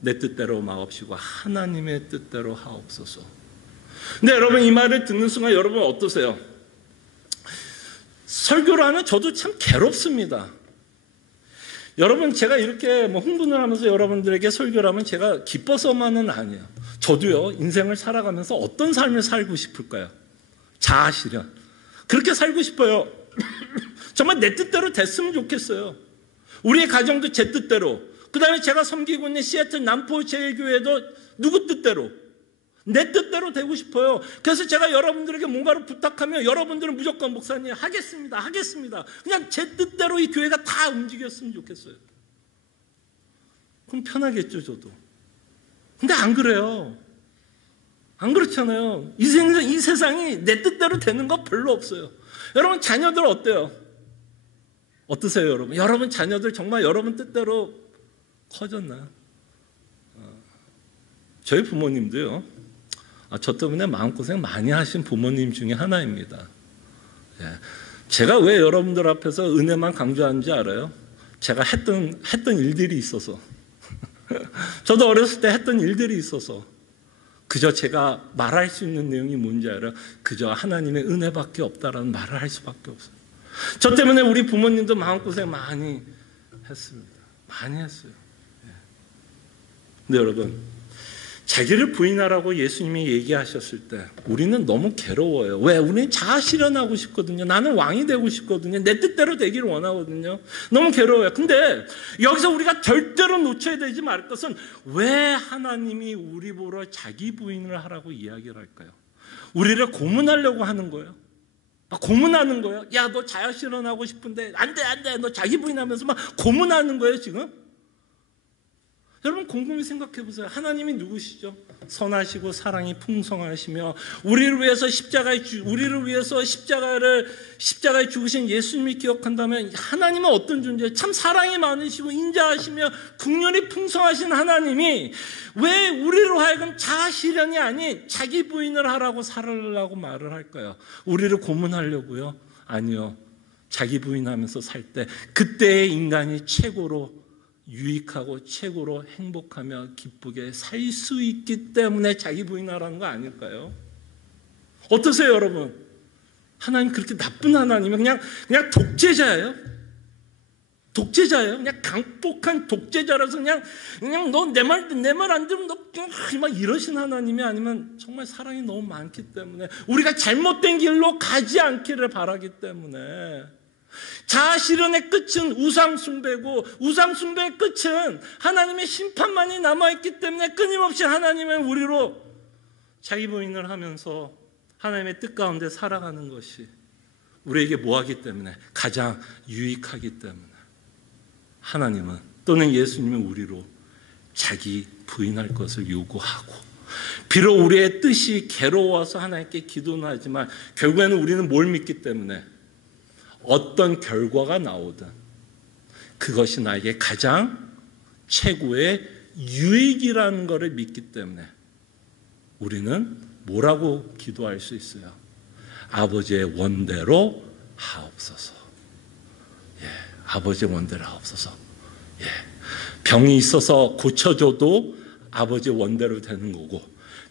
내 뜻대로 마옵시고 하나님의 뜻대로 하옵소서. 근데 여러분 이 말을 듣는 순간 여러분 어떠세요? 설교를 하면 저도 참 괴롭습니다. 여러분 제가 이렇게 흥분을 하면서 여러분들에게 설교를 하면 제가 기뻐서만은 아니에요. 저도요 인생을 살아가면서 어떤 삶을 살고 싶을까요? 자아실현. 그렇게 살고 싶어요. 정말 내 뜻대로 됐으면 좋겠어요. 우리의 가정도 제 뜻대로, 그 다음에 제가 섬기고 있는 시애틀 남포 제일교회도 누구 뜻대로, 내 뜻대로 되고 싶어요. 그래서 제가 여러분들에게 뭔가를 부탁하면 여러분들은 무조건 목사님 하겠습니다. 그냥 제 뜻대로 이 교회가 다 움직였으면 좋겠어요. 그럼 편하겠죠 저도. 근데 안 그래요. 안 그렇잖아요. 이 세상이 내 뜻대로 되는 거 별로 없어요. 여러분 자녀들 어때요? 어떠세요 여러분? 여러분 자녀들 정말 여러분 뜻대로 커졌나요? 저희 부모님도요. 저 때문에 마음고생 많이 하신 부모님 중에 하나입니다. 제가 왜 여러분들 앞에서 은혜만 강조하는지 알아요? 제가 했던 일들이 있어서. 저도 어렸을 때 했던 일들이 있어서 그저 제가 말할 수 있는 내용이 뭔지 알아요? 그저 하나님의 은혜밖에 없다라는 말을 할 수밖에 없어요. 저 때문에 우리 부모님도 마음고생 많이 했습니다. 많이 했어요. 근데 여러분 자기를 부인하라고 예수님이 얘기하셨을 때 우리는 너무 괴로워요. 왜? 우리는 자아실현하고 싶거든요. 나는 왕이 되고 싶거든요. 내 뜻대로 되기를 원하거든요. 너무 괴로워요. 근데 여기서 우리가 절대로 놓쳐야 되지 말 것은 왜 하나님이 우리 보러 자기 부인을 하라고 이야기를 할까요? 우리를 고문하려고 하는 거예요. 고문하는 거예요. 야, 너 자아실현하고 싶은데 안 돼. 너 자기 부인하면서 막 고문하는 거예요 지금. 여러분 곰곰이 생각해 보세요. 하나님이 누구시죠? 선하시고 사랑이 풍성하시며 우리를 위해서 십자가에 죽으신 예수님이 기억한다면 하나님은 어떤 존재예요? 참 사랑이 많으시고 인자하시며 긍휼이 풍성하신 하나님이 왜 우리로 하여금 자아실현이 아닌 자기 부인을 하라고 살으라고 말을 할까요? 우리를 고문하려고요? 아니요. 자기 부인하면서 살 때 그때의 인간이 최고로 유익하고 최고로 행복하며 기쁘게 살 수 있기 때문에 자기 부인하라는 거 아닐까요? 어떠세요 여러분? 하나님 그렇게 나쁜 하나님이 그냥 독재자예요? 그냥 강폭한 독재자라서 그냥 너 내 말 안 들으면 너 막 이러신 하나님이 아니면 정말 사랑이 너무 많기 때문에 우리가 잘못된 길로 가지 않기를 바라기 때문에 자아실현의 끝은 우상숭배고 우상숭배의 끝은 하나님의 심판만이 남아있기 때문에 끊임없이 하나님의 우리로 자기 부인을 하면서 하나님의 뜻 가운데 살아가는 것이 우리에게 뭐하기 때문에 가장 유익하기 때문에 하나님은 또는 예수님은 우리로 자기 부인할 것을 요구하고 비록 우리의 뜻이 괴로워서 하나님께 기도는 하지만 결국에는 우리는 뭘 믿기 때문에 어떤 결과가 나오든 그것이 나에게 가장 최고의 유익이라는 것을 믿기 때문에 우리는 뭐라고 기도할 수 있어요? 아버지의 원대로 하옵소서. 아버지의 원대로 하옵소서. 병이 있어서 고쳐줘도 아버지의 원대로 되는 거고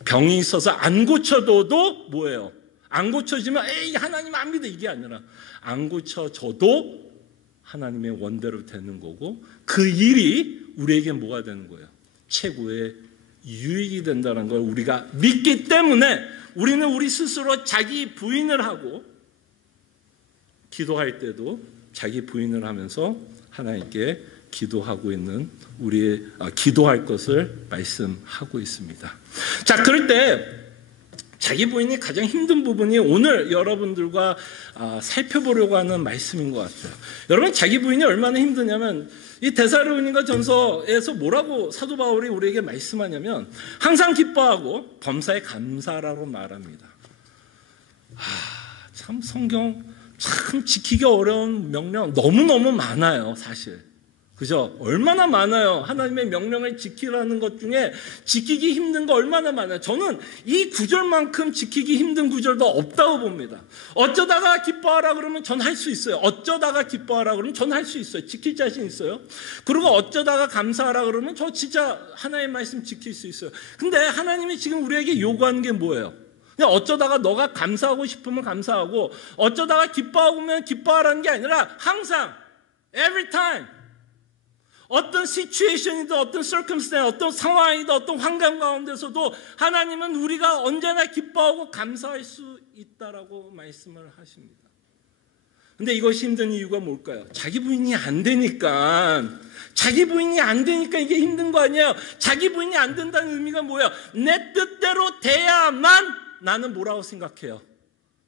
병이 있어서 안 고쳐줘도 뭐예요? 안 고쳐지면 에이 하나님 안 믿어 이게 아니라 안 고쳐져도 하나님의 원대로 되는 거고 그 일이 우리에게 뭐가 되는 거예요? 최고의 유익이 된다는 걸 우리가 믿기 때문에 우리는 우리 스스로 자기 부인을 하고 기도할 때도 자기 부인을 하면서 하나님께 기도하고 있는 우리의 기도할 것을 말씀하고 있습니다. 자, 그럴 때 자기 부인이 가장 힘든 부분이 오늘 여러분들과 살펴보려고 하는 말씀인 것 같아요. 여러분 자기 부인이 얼마나 힘드냐면 이 데살로니가 전서에서 뭐라고 사도 바울이 우리에게 말씀하냐면 항상 기뻐하고 범사에 감사라고 말합니다. 참 성경 참 지키기 어려운 명령 너무너무 많아요 사실. 그죠? 얼마나 많아요. 하나님의 명령을 지키라는 것 중에 지키기 힘든 거 얼마나 많아요. 저는 이 구절만큼 지키기 힘든 구절도 없다고 봅니다. 어쩌다가 기뻐하라 그러면 전 할 수 있어요. 어쩌다가 기뻐하라 그러면 전 할 수 있어요. 지킬 자신 있어요. 그리고 어쩌다가 감사하라 그러면 저 진짜 하나님의 말씀 지킬 수 있어요. 근데 하나님이 지금 우리에게 요구하는 게 뭐예요? 그냥 어쩌다가 너가 감사하고 싶으면 감사하고 어쩌다가 기뻐하면 기뻐하라는 게 아니라 항상 every time 어떤 시츄에이션이든 어떤 circumstance, 어떤 상황이든 어떤 환경 가운데서도 하나님은 우리가 언제나 기뻐하고 감사할 수 있다라고 말씀을 하십니다. 근데 이것이 힘든 이유가 뭘까요? 자기 부인이 안 되니까. 자기 부인이 안 되니까 이게 힘든 거 아니에요? 자기 부인이 안 된다는 의미가 뭐예요? 내 뜻대로 돼야만 나는 뭐라고 생각해요?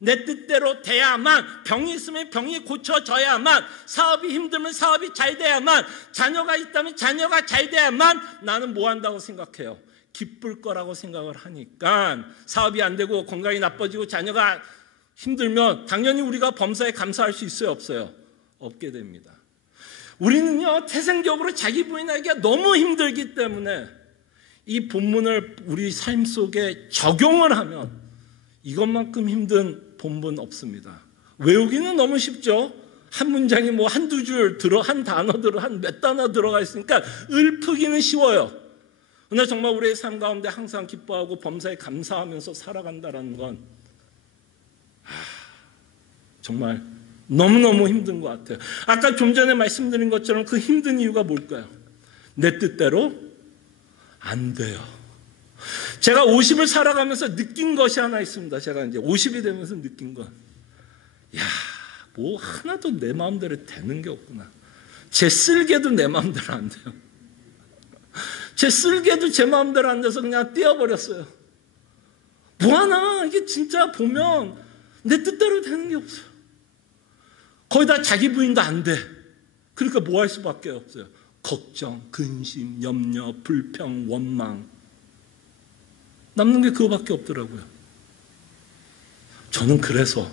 내 뜻대로 돼야만, 병이 있으면 병이 고쳐져야만, 사업이 힘들면 사업이 잘 돼야만, 자녀가 있다면 자녀가 잘 돼야만 나는 뭐 한다고 생각해요? 기쁠 거라고 생각을 하니까 사업이 안 되고 건강이 나빠지고 자녀가 힘들면 당연히 우리가 범사에 감사할 수 있어요? 없어요? 없게 됩니다. 우리는요, 태생적으로 자기 부인하기가 너무 힘들기 때문에 이 본문을 우리 삶 속에 적용을 하면 이것만큼 힘든 본문 없습니다. 외우기는 너무 쉽죠. 한 문장이 뭐 한두 줄 한 단어들 한 몇 단어 들어가 있으니까 읊기는 쉬워요. 그러나 정말 우리의 삶 가운데 항상 기뻐하고 범사에 감사하면서 살아간다는 건 정말 너무너무 힘든 것 같아요. 아까 좀 전에 말씀드린 것처럼 그 힘든 이유가 뭘까요? 내 뜻대로 안 돼요. 제가 50을 살아가면서 느낀 것이 하나 있습니다. 제가 이제 50이 되면서 느낀 건, 뭐 하나도 내 마음대로 되는 게 없구나. 제 쓸개도 내 마음대로 안 돼요. 제 쓸개도 제 마음대로 안 돼서 그냥 떼어버렸어요. 뭐 하나 이게 진짜 보면 내 뜻대로 되는 게 없어요. 거의 다 자기 부인도 안 돼. 그러니까 뭐 할 수밖에 없어요. 걱정, 근심, 염려, 불평, 원망. 남는 게 그거밖에 없더라고요. 저는 그래서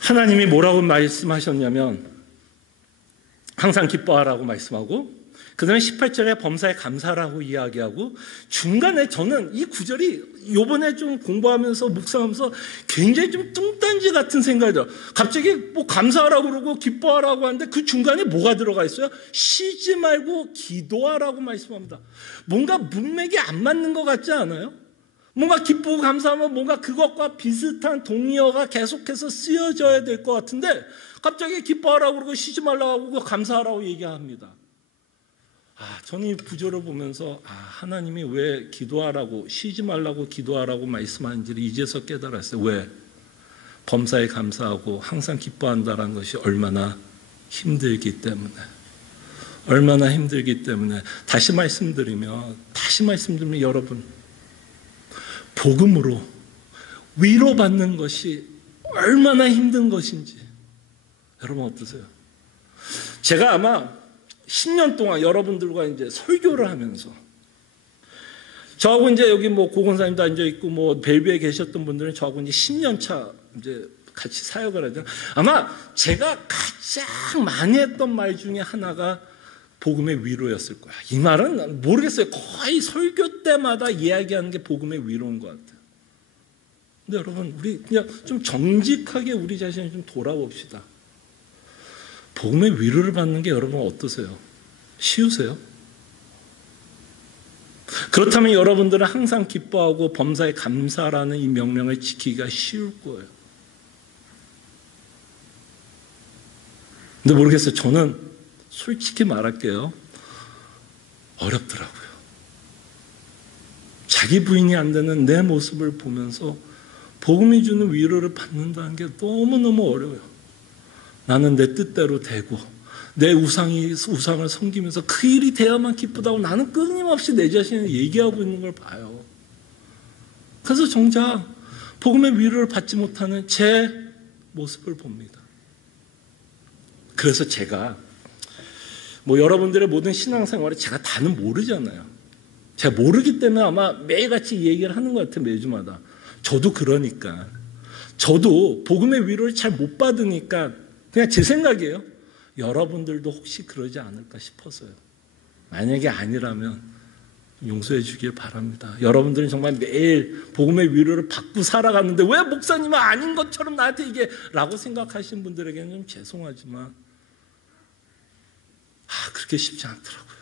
하나님이 뭐라고 말씀하셨냐면 항상 기뻐하라고 말씀하고 그 다음에 18절에 범사에 감사라고 이야기하고 중간에 저는 이 구절이 요번에 좀 공부하면서 묵상하면서 굉장히 좀 뚱딴지 같은 생각이 들어요. 갑자기 뭐 감사하라고 그러고 기뻐하라고 하는데 그 중간에 뭐가 들어가 있어요? 쉬지 말고 기도하라고 말씀합니다. 뭔가 문맥이 안 맞는 것 같지 않아요? 뭔가 기쁘고 감사하면 뭔가 그것과 비슷한 동의어가 계속해서 쓰여져야 될 것 같은데 갑자기 기뻐하라고 그러고 쉬지 말라고 하고 감사하라고 얘기합니다. 저는 이 구절을 보면서 하나님이 왜 기도하라고 쉬지 말라고 기도하라고 말씀하는지를 이제서 깨달았어요. 왜? 범사에 감사하고 항상 기뻐한다는 것이 얼마나 힘들기 때문에 다시 말씀드리면 여러분 복음으로 위로받는 것이 얼마나 힘든 것인지 여러분 어떠세요? 제가 아마 10년 동안 여러분들과 이제 설교를 하면서 저하고 이제 여기 뭐 고건사님도 앉아 있고 뭐 벨비에 계셨던 분들은 저하고 이제 10년 차 이제 같이 사역을 하잖아요. 아마 제가 가장 많이 했던 말 중에 하나가 복음의 위로였을 거야. 이 말은 모르겠어요. 거의 설교 때마다 이야기하는 게 복음의 위로인 것 같아요. 근데 여러분 우리 그냥 좀 정직하게 우리 자신을 좀 돌아봅시다. 복음의 위로를 받는 게 여러분 어떠세요? 쉬우세요? 그렇다면 여러분들은 항상 기뻐하고 범사에 감사라는 이 명령을 지키기가 쉬울 거예요. 근데 모르겠어요. 저는 솔직히 말할게요. 어렵더라고요. 자기 부인이 안 되는 내 모습을 보면서 복음이 주는 위로를 받는다는 게 너무너무 어려워요. 나는 내 뜻대로 되고 내 우상을 섬기면서 그 일이 돼야만 기쁘다고 나는 끊임없이 내 자신을 얘기하고 있는 걸 봐요. 그래서 정작 복음의 위로를 받지 못하는 제 모습을 봅니다. 그래서 제가 뭐 여러분들의 모든 신앙생활을 제가 다는 모르잖아요. 제가 모르기 때문에 아마 매일같이 얘기를 하는 것 같아요. 매주마다. 저도 그러니까. 저도 복음의 위로를 잘 못 받으니까 그냥 제 생각이에요. 여러분들도 혹시 그러지 않을까 싶어서요. 만약에 아니라면 용서해 주길 바랍니다. 여러분들은 정말 매일 복음의 위로를 받고 살아가는데 왜 목사님은 아닌 것처럼 나한테 이게 라고 생각하시는 분들에게는 좀 죄송하지만 그렇게 쉽지 않더라고요.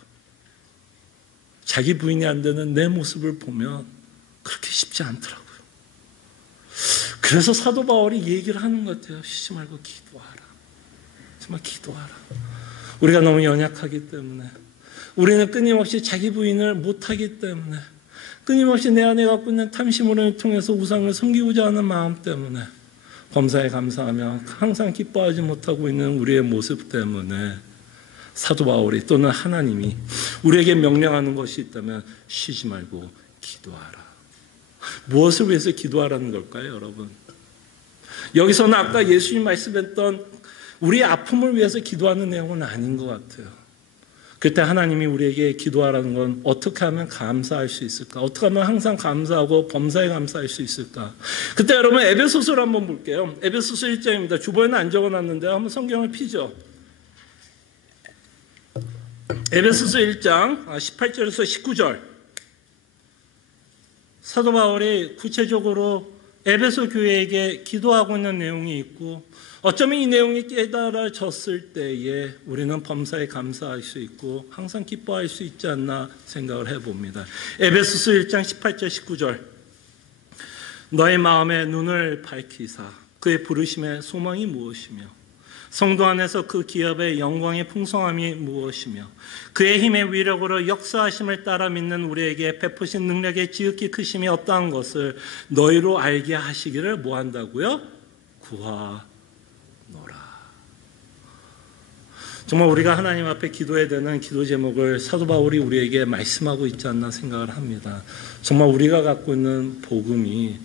자기 부인이 안 되는 내 모습을 보면 그렇게 쉽지 않더라고요. 그래서 사도 바울이 얘기를 하는 것 같아요. 쉬지 말고 기도하라. 정말 기도하라. 우리가 너무 연약하기 때문에, 우리는 끊임없이 자기 부인을 못하기 때문에, 끊임없이 내 안에 갖고 있는 탐심을 통해서 우상을 섬기고자 하는 마음 때문에, 범사에 감사하며 항상 기뻐하지 못하고 있는 우리의 모습 때문에 사도 바울이 또는 하나님이 우리에게 명령하는 것이 있다면 쉬지 말고 기도하라. 무엇을 위해서 기도하라는 걸까요, 여러분? 여기서는 아까 예수님 말씀했던 우리의 아픔을 위해서 기도하는 내용은 아닌 것 같아요. 그때 하나님이 우리에게 기도하라는 건 어떻게 하면 감사할 수 있을까? 어떻게 하면 항상 감사하고 범사에 감사할 수 있을까? 그때 여러분 에베소서를 한번 볼게요. 에베소서 1장입니다. 주보에는 안 적어놨는데 한번 성경을 피죠. 에베소서 1장 18절에서 19절. 사도 바울이 구체적으로 에베소 교회에게 기도하고 있는 내용이 있고, 어쩌면 이 내용이 깨달아졌을 때에 우리는 범사에 감사할 수 있고 항상 기뻐할 수 있지 않나 생각을 해봅니다. 에베소서 1장 18절 19절. 너의 마음에 눈을 밝히사 그의 부르심의 소망이 무엇이며 성도 안에서 그 기업의 영광의 풍성함이 무엇이며 그의 힘의 위력으로 역사하심을 따라 믿는 우리에게 베푸신 능력의 지극히 크심이 어떠한 것을 너희로 알게 하시기를 뭐한다고요? 구하노라. 정말 우리가 하나님 앞에 기도해야 되는 기도 제목을 사도 바울이 우리에게 말씀하고 있지 않나 생각을 합니다. 정말 우리가 갖고 있는 복음이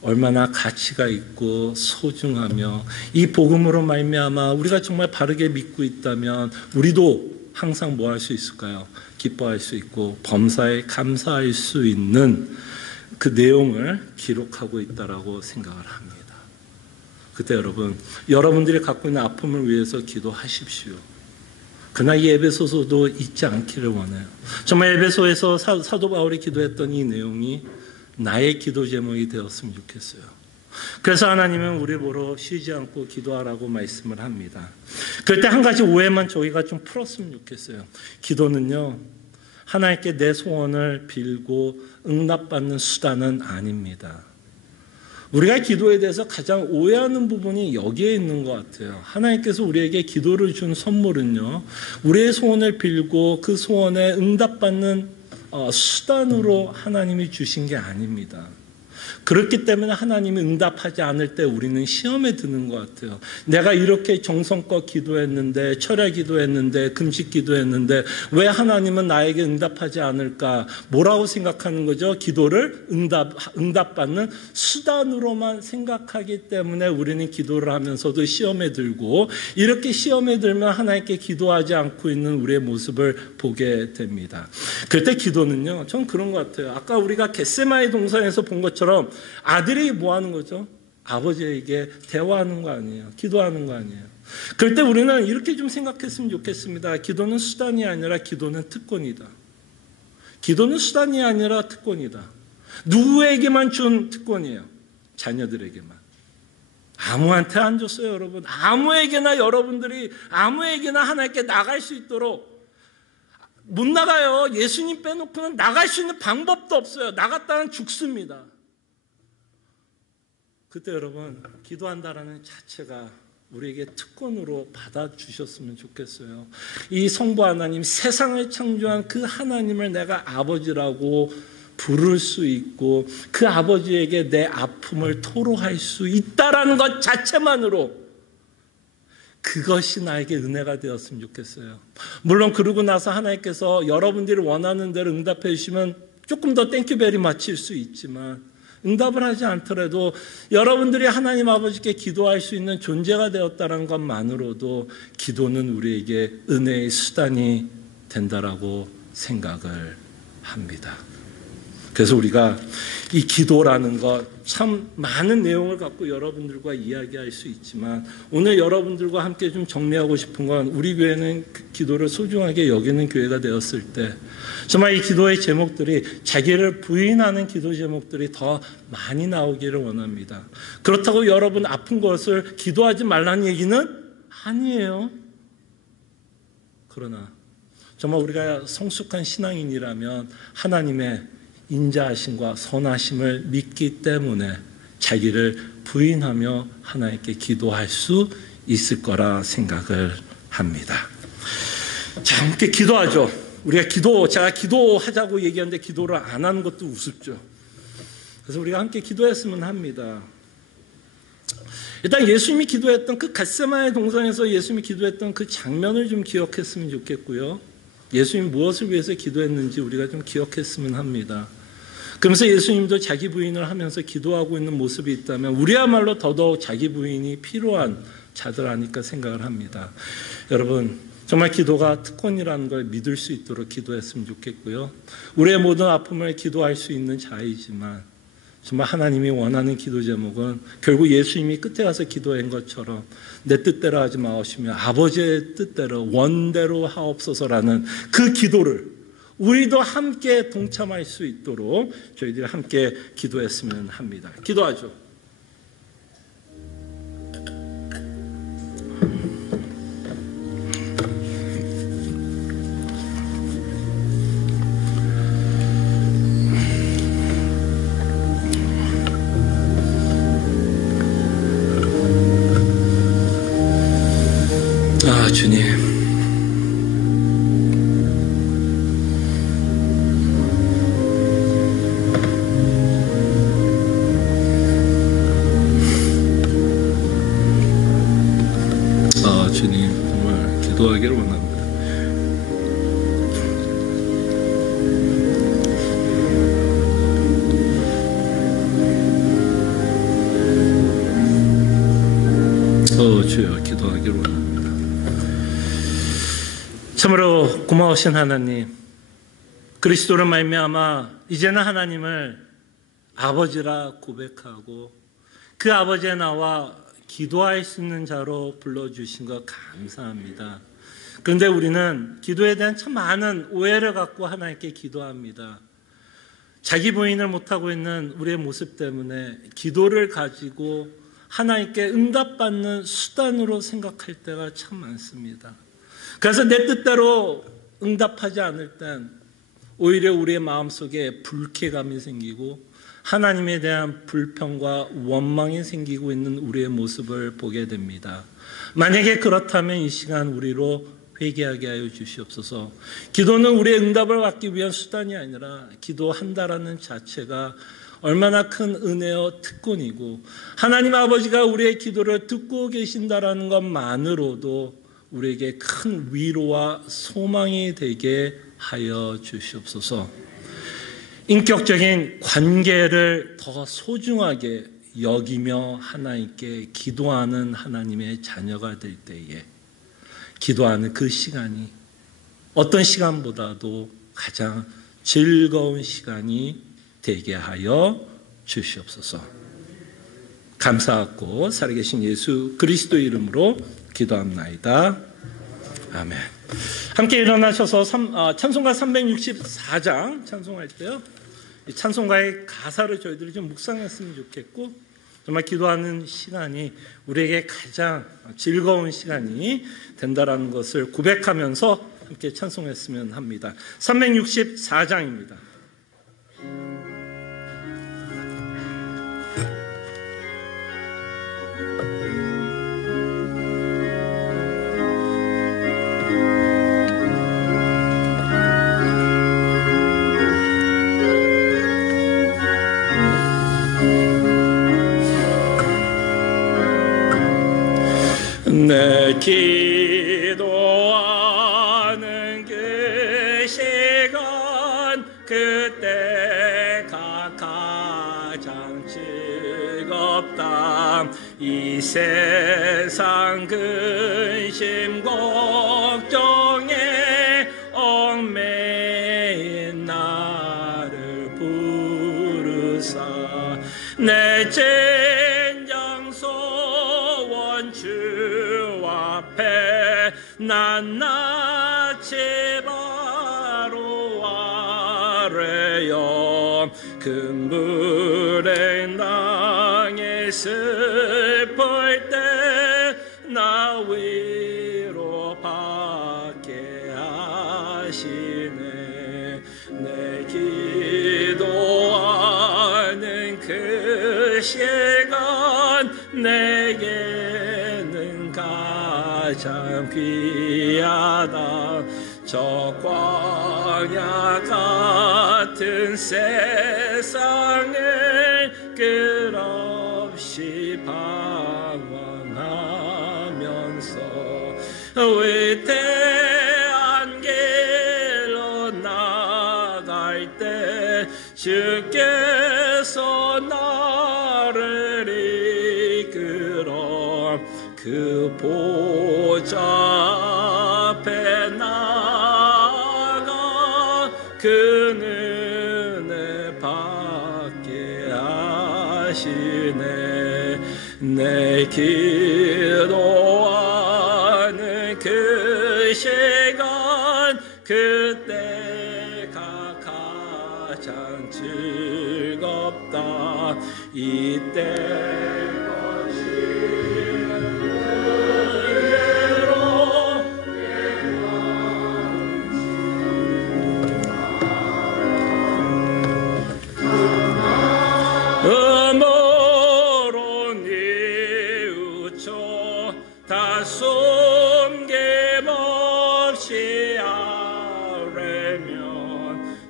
얼마나 가치가 있고 소중하며 이 복음으로 말미암아 우리가 정말 바르게 믿고 있다면 우리도 항상 뭐 할 수 있을까요? 기뻐할 수 있고 범사에 감사할 수 있는 그 내용을 기록하고 있다라고 생각을 합니다. 그때 여러분들이 갖고 있는 아픔을 위해서 기도하십시오. 그러나 이 에베소서도 잊지 않기를 원해요. 정말 에베소에서 사도 바울이 기도했던 이 내용이 나의 기도 제목이 되었으면 좋겠어요. 그래서 하나님은 우리 보러 쉬지 않고 기도하라고 말씀을 합니다. 그럴 때 한 가지 오해만 저희가 좀 풀었으면 좋겠어요. 기도는요, 하나님께 내 소원을 빌고 응답받는 수단은 아닙니다. 우리가 기도에 대해서 가장 오해하는 부분이 여기에 있는 것 같아요. 하나님께서 우리에게 기도를 준 선물은요, 우리의 소원을 빌고 그 소원에 응답받는 수단으로 하나님이 주신 게 아닙니다. 그렇기 때문에 하나님이 응답하지 않을 때 우리는 시험에 드는 것 같아요. 내가 이렇게 정성껏 기도했는데, 철야 기도했는데, 금식 기도했는데 왜 하나님은 나에게 응답하지 않을까? 뭐라고 생각하는 거죠? 기도를 응답받는 수단으로만 생각하기 때문에 우리는 기도를 하면서도 시험에 들고, 이렇게 시험에 들면 하나님께 기도하지 않고 있는 우리의 모습을 보게 됩니다. 그럴 때 기도는요, 전 그런 것 같아요. 아까 우리가 겟세마네 동산에서 본 것처럼 아들이 뭐 하는 거죠? 아버지에게 대화하는 거 아니에요. 기도하는 거 아니에요. 그럴 때 우리는 이렇게 좀 생각했으면 좋겠습니다. 기도는 수단이 아니라 기도는 특권이다. 기도는 수단이 아니라 특권이다. 누구에게만 준 특권이에요? 자녀들에게만. 아무한테 안 줬어요, 여러분. 아무에게나 여러분들이 아무에게나 하나님께 나갈 수 있도록 못 나가요. 예수님 빼놓고는 나갈 수 있는 방법도 없어요. 나갔다는 죽습니다. 그때 여러분, 기도한다라는 자체가 우리에게 특권으로 받아주셨으면 좋겠어요. 이 성부 하나님, 세상을 창조한 그 하나님을 내가 아버지라고 부를 수 있고 그 아버지에게 내 아픔을 토로할 수 있다라는 것 자체만으로 그것이 나에게 은혜가 되었으면 좋겠어요. 물론 그러고 나서 하나님께서 여러분들이 원하는 대로 응답해 주시면 조금 더 땡큐베리 마칠 수 있지만, 응답을 하지 않더라도 여러분들이 하나님 아버지께 기도할 수 있는 존재가 되었다는 것만으로도 기도는 우리에게 은혜의 수단이 된다라고 생각을 합니다. 그래서 우리가 이 기도라는 것, 참 많은 내용을 갖고 여러분들과 이야기할 수 있지만 오늘 여러분들과 함께 좀 정리하고 싶은 건 우리 교회는 기도를 소중하게 여기는 교회가 되었을 때 정말 이 기도의 제목들이 자기를 부인하는 기도 제목들이 더 많이 나오기를 원합니다. 그렇다고 여러분 아픈 것을 기도하지 말라는 얘기는 아니에요. 그러나 정말 우리가 성숙한 신앙인이라면 하나님의 인자하심과 선하심을 믿기 때문에 자기를 부인하며 하나님께 기도할 수 있을 거라 생각을 합니다. 자, 함께 기도하죠. 우리가 제가 기도하자고 얘기하는데 기도를 안 하는 것도 우습죠. 그래서 우리가 함께 기도했으면 합니다. 일단 예수님이 기도했던 그 겟세마네 동산에서 예수님이 기도했던 그 장면을 좀 기억했으면 좋겠고요. 예수님이 무엇을 위해서 기도했는지 우리가 좀 기억했으면 합니다. 그러면서 예수님도 자기 부인을 하면서 기도하고 있는 모습이 있다면 우리야말로 더더욱 자기 부인이 필요한 자들 아닐까 생각을 합니다. 여러분 정말 기도가 특권이라는 걸 믿을 수 있도록 기도했으면 좋겠고요. 우리의 모든 아픔을 기도할 수 있는 자이지만 정말 하나님이 원하는 기도 제목은 결국 예수님이 끝에 가서 기도한 것처럼 내 뜻대로 하지 마시며 아버지의 뜻대로 원대로 하옵소서라는 그 기도를 우리도 함께 동참할 수 있도록 저희들이 함께 기도했으면 합니다. 기도하죠. 주님. 주님 정말 기도하기를 원합니다. 주여 기도하기를 원합니다. 참으로 고마우신 하나님, 그리스도로 말미암아 이제는 하나님을 아버지라 고백하고 그 아버지에 나와 기도할 수 있는 자로 불러주신 것 감사합니다. 그런데 우리는 기도에 대한 참 많은 오해를 갖고 하나님께 기도합니다. 자기 부인을 못하고 있는 우리의 모습 때문에 기도를 가지고 하나님께 응답받는 수단으로 생각할 때가 참 많습니다. 그래서 내 뜻대로 응답하지 않을 땐 오히려 우리의 마음속에 불쾌감이 생기고 하나님에 대한 불평과 원망이 생기고 있는 우리의 모습을 보게 됩니다. 만약에 그렇다면 이 시간 우리로 회개하게 하여 주시옵소서. 기도는 우리의 응답을 받기 위한 수단이 아니라 기도한다라는 자체가 얼마나 큰 은혜와 특권이고 하나님 아버지가 우리의 기도를 듣고 계신다라는 것만으로도 우리에게 큰 위로와 소망이 되게 하여 주시옵소서. 인격적인 관계를 더 소중하게 여기며 하나님께 기도하는 하나님의 자녀가 될 때에 기도하는 그 시간이 어떤 시간보다도 가장 즐거운 시간이 되게 하여 주시옵소서. 감사하고 살아계신 예수 그리스도 이름으로 기도합나이다. 아멘. 함께 일어나셔서 찬송가 364장 찬송할 때요. 이 찬송가의 가사를 저희들이 좀 묵상했으면 좋겠고 정말 기도하는 시간이 우리에게 가장 즐거운 시간이 된다라는 것을 고백하면서 함께 찬송했으면 합니다. 364장입니다. 내 기도하는 그 시간 그때가 가장 즐겁다. 이 세상 근심 걱정에 얽매인 나를 부르사 내 내 젠장소 원주 앞에 난 나체 바로 아래요 큰 불행당에 슬플 때 나 위로받게 하시네 내 기도하는 그 시간 내게는 가장 귀하다 저 광야 같은 세상을 끝없이 방황하면서 위대한 길로 나갈 때 주께서 나를 이끌어 그 보좌 앞에 나아가 그 은혜 받게 하시네 내 기도하는 그 시간 그때가 가장 즐겁다 이때 다 숨김없이 아뢰면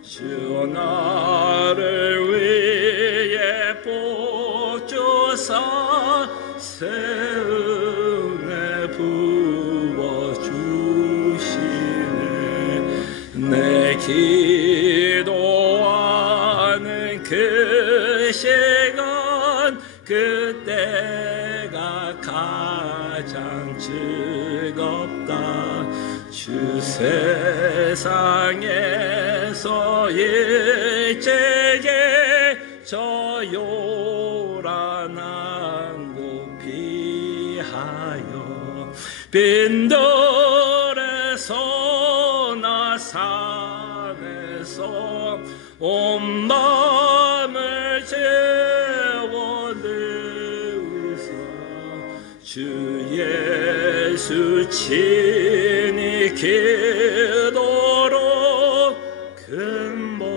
주 나를 위해 복 주사 새 은혜 부어주시네 내 기도하는 그 시간 그때가 가장 즐겁다 주 세상에서 일제게 저 요란한 곳 피하여 빈들에서나 산에서 온 마음을 채워내우사 주 예수 친히 기도로 근본을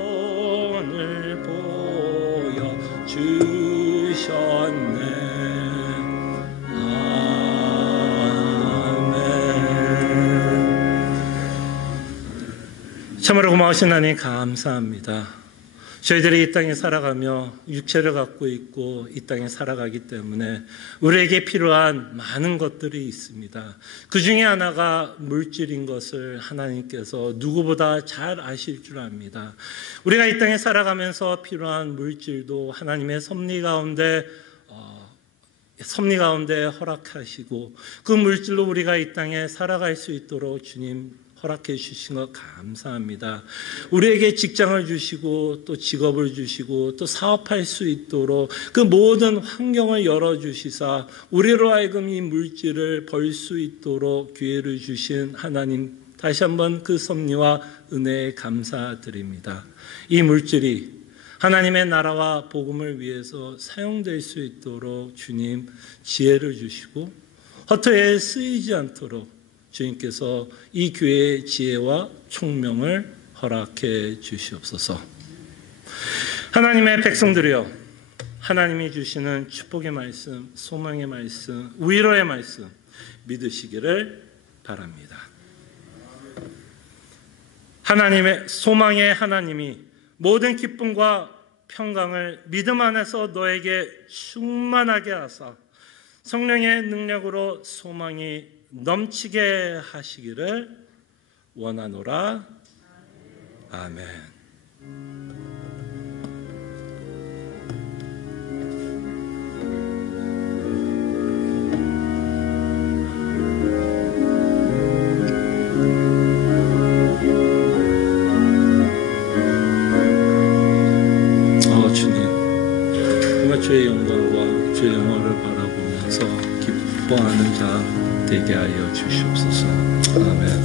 보여주셨네 아멘 참으로 고마우신 하나님 감사합니다 저희들이 이 땅에 살아가며 육체를 갖고 있고 이 땅에 살아가기 때문에 우리에게 필요한 많은 것들이 있습니다. 그 중에 하나가 물질인 것을 하나님께서 누구보다 잘 아실 줄 압니다. 우리가 이 땅에 살아가면서 필요한 물질도 하나님의 섭리 가운데 허락하시고 그 물질로 우리가 이 땅에 살아갈 수 있도록 주님 허락해 주신 것 감사합니다. 우리에게 직장을 주시고 또 직업을 주시고 또 사업할 수 있도록 그 모든 환경을 열어주시사 우리로 하여금 이 물질을 벌 수 있도록 기회를 주신 하나님 다시 한번 그 섭리와 은혜에 감사드립니다. 이 물질이 하나님의 나라와 복음을 위해서 사용될 수 있도록 주님 지혜를 주시고 허투루에 쓰이지 않도록 주님께서 이 교회의 지혜와 총명을 허락해 주시옵소서. 하나님의 백성들이여 하나님이 주시는 축복의 말씀, 소망의 말씀, 위로의 말씀 믿으시기를 바랍니다. 하나님의 소망의 하나님이 모든 기쁨과 평강을 믿음 안에서 너에게 충만하게 하사 성령의 능력으로 소망이 넘치게 하시기를 원하노라. 아멘. 주님, 정말 주의 영광 주의 영광을 바라보면서 기뻐하는 자 되게 하여 주시옵소서. 아멘.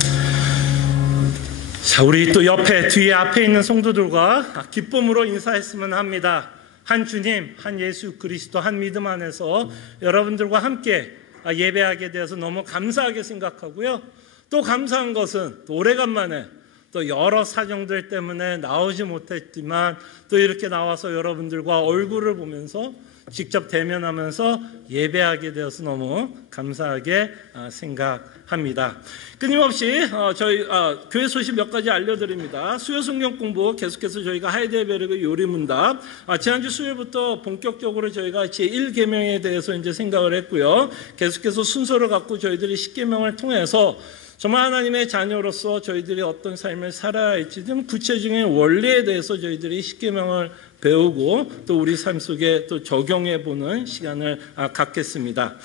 자, 우리 또 옆에 뒤에 앞에 있는 성도들과 기쁨으로 인사했으면 합니다. 한 주님, 한 예수 그리스도, 한 믿음 안에서 여러분들과 함께 예배하게 되어서 너무 감사하게 생각하고요. 또 감사한 것은 또 오래간만에 또 여러 사정들 때문에 나오지 못했지만 또 이렇게 나와서 여러분들과 얼굴을 보면서 직접 대면하면서 예배하게 되어서 너무 감사하게 생각합니다. 끊임없이 저희 교회 소식 몇 가지 알려드립니다. 수요 성경 공부 계속해서 저희가 하이델베르그 요리문답 지난주 수요일부터 본격적으로 저희가 제1계명에 대해서 이제 생각을 했고요. 계속해서 순서를 갖고 저희들이 10계명을 통해서 정말 하나님의 자녀로서 저희들이 어떤 삶을 살아야 할지 등 구체적인 원리에 대해서 저희들이 10계명을 배우고 또 우리 삶 속에 또 적용해 보는 시간을 갖겠습니다.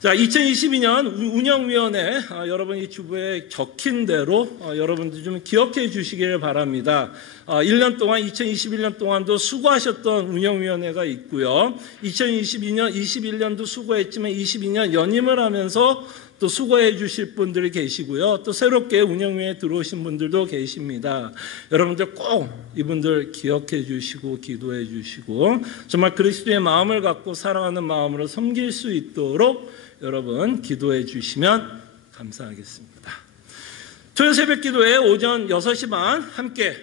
자, 2022년 운영위원회 여러분이 주부에 적힌 대로 여러분들 좀 기억해 주시기를 바랍니다. 1년 동안 2021년 동안도 수고하셨던 운영위원회가 있고요. 2022년 21년도 수고했지만 22년 연임을 하면서 또 수고해 주실 분들이 계시고요. 또 새롭게 운영위에 들어오신 분들도 계십니다. 여러분들 꼭 이분들 기억해 주시고 기도해 주시고 정말 그리스도의 마음을 갖고 사랑하는 마음으로 섬길 수 있도록 여러분 기도해 주시면 감사하겠습니다. 토요 새벽 기도에 오전 6시 반 함께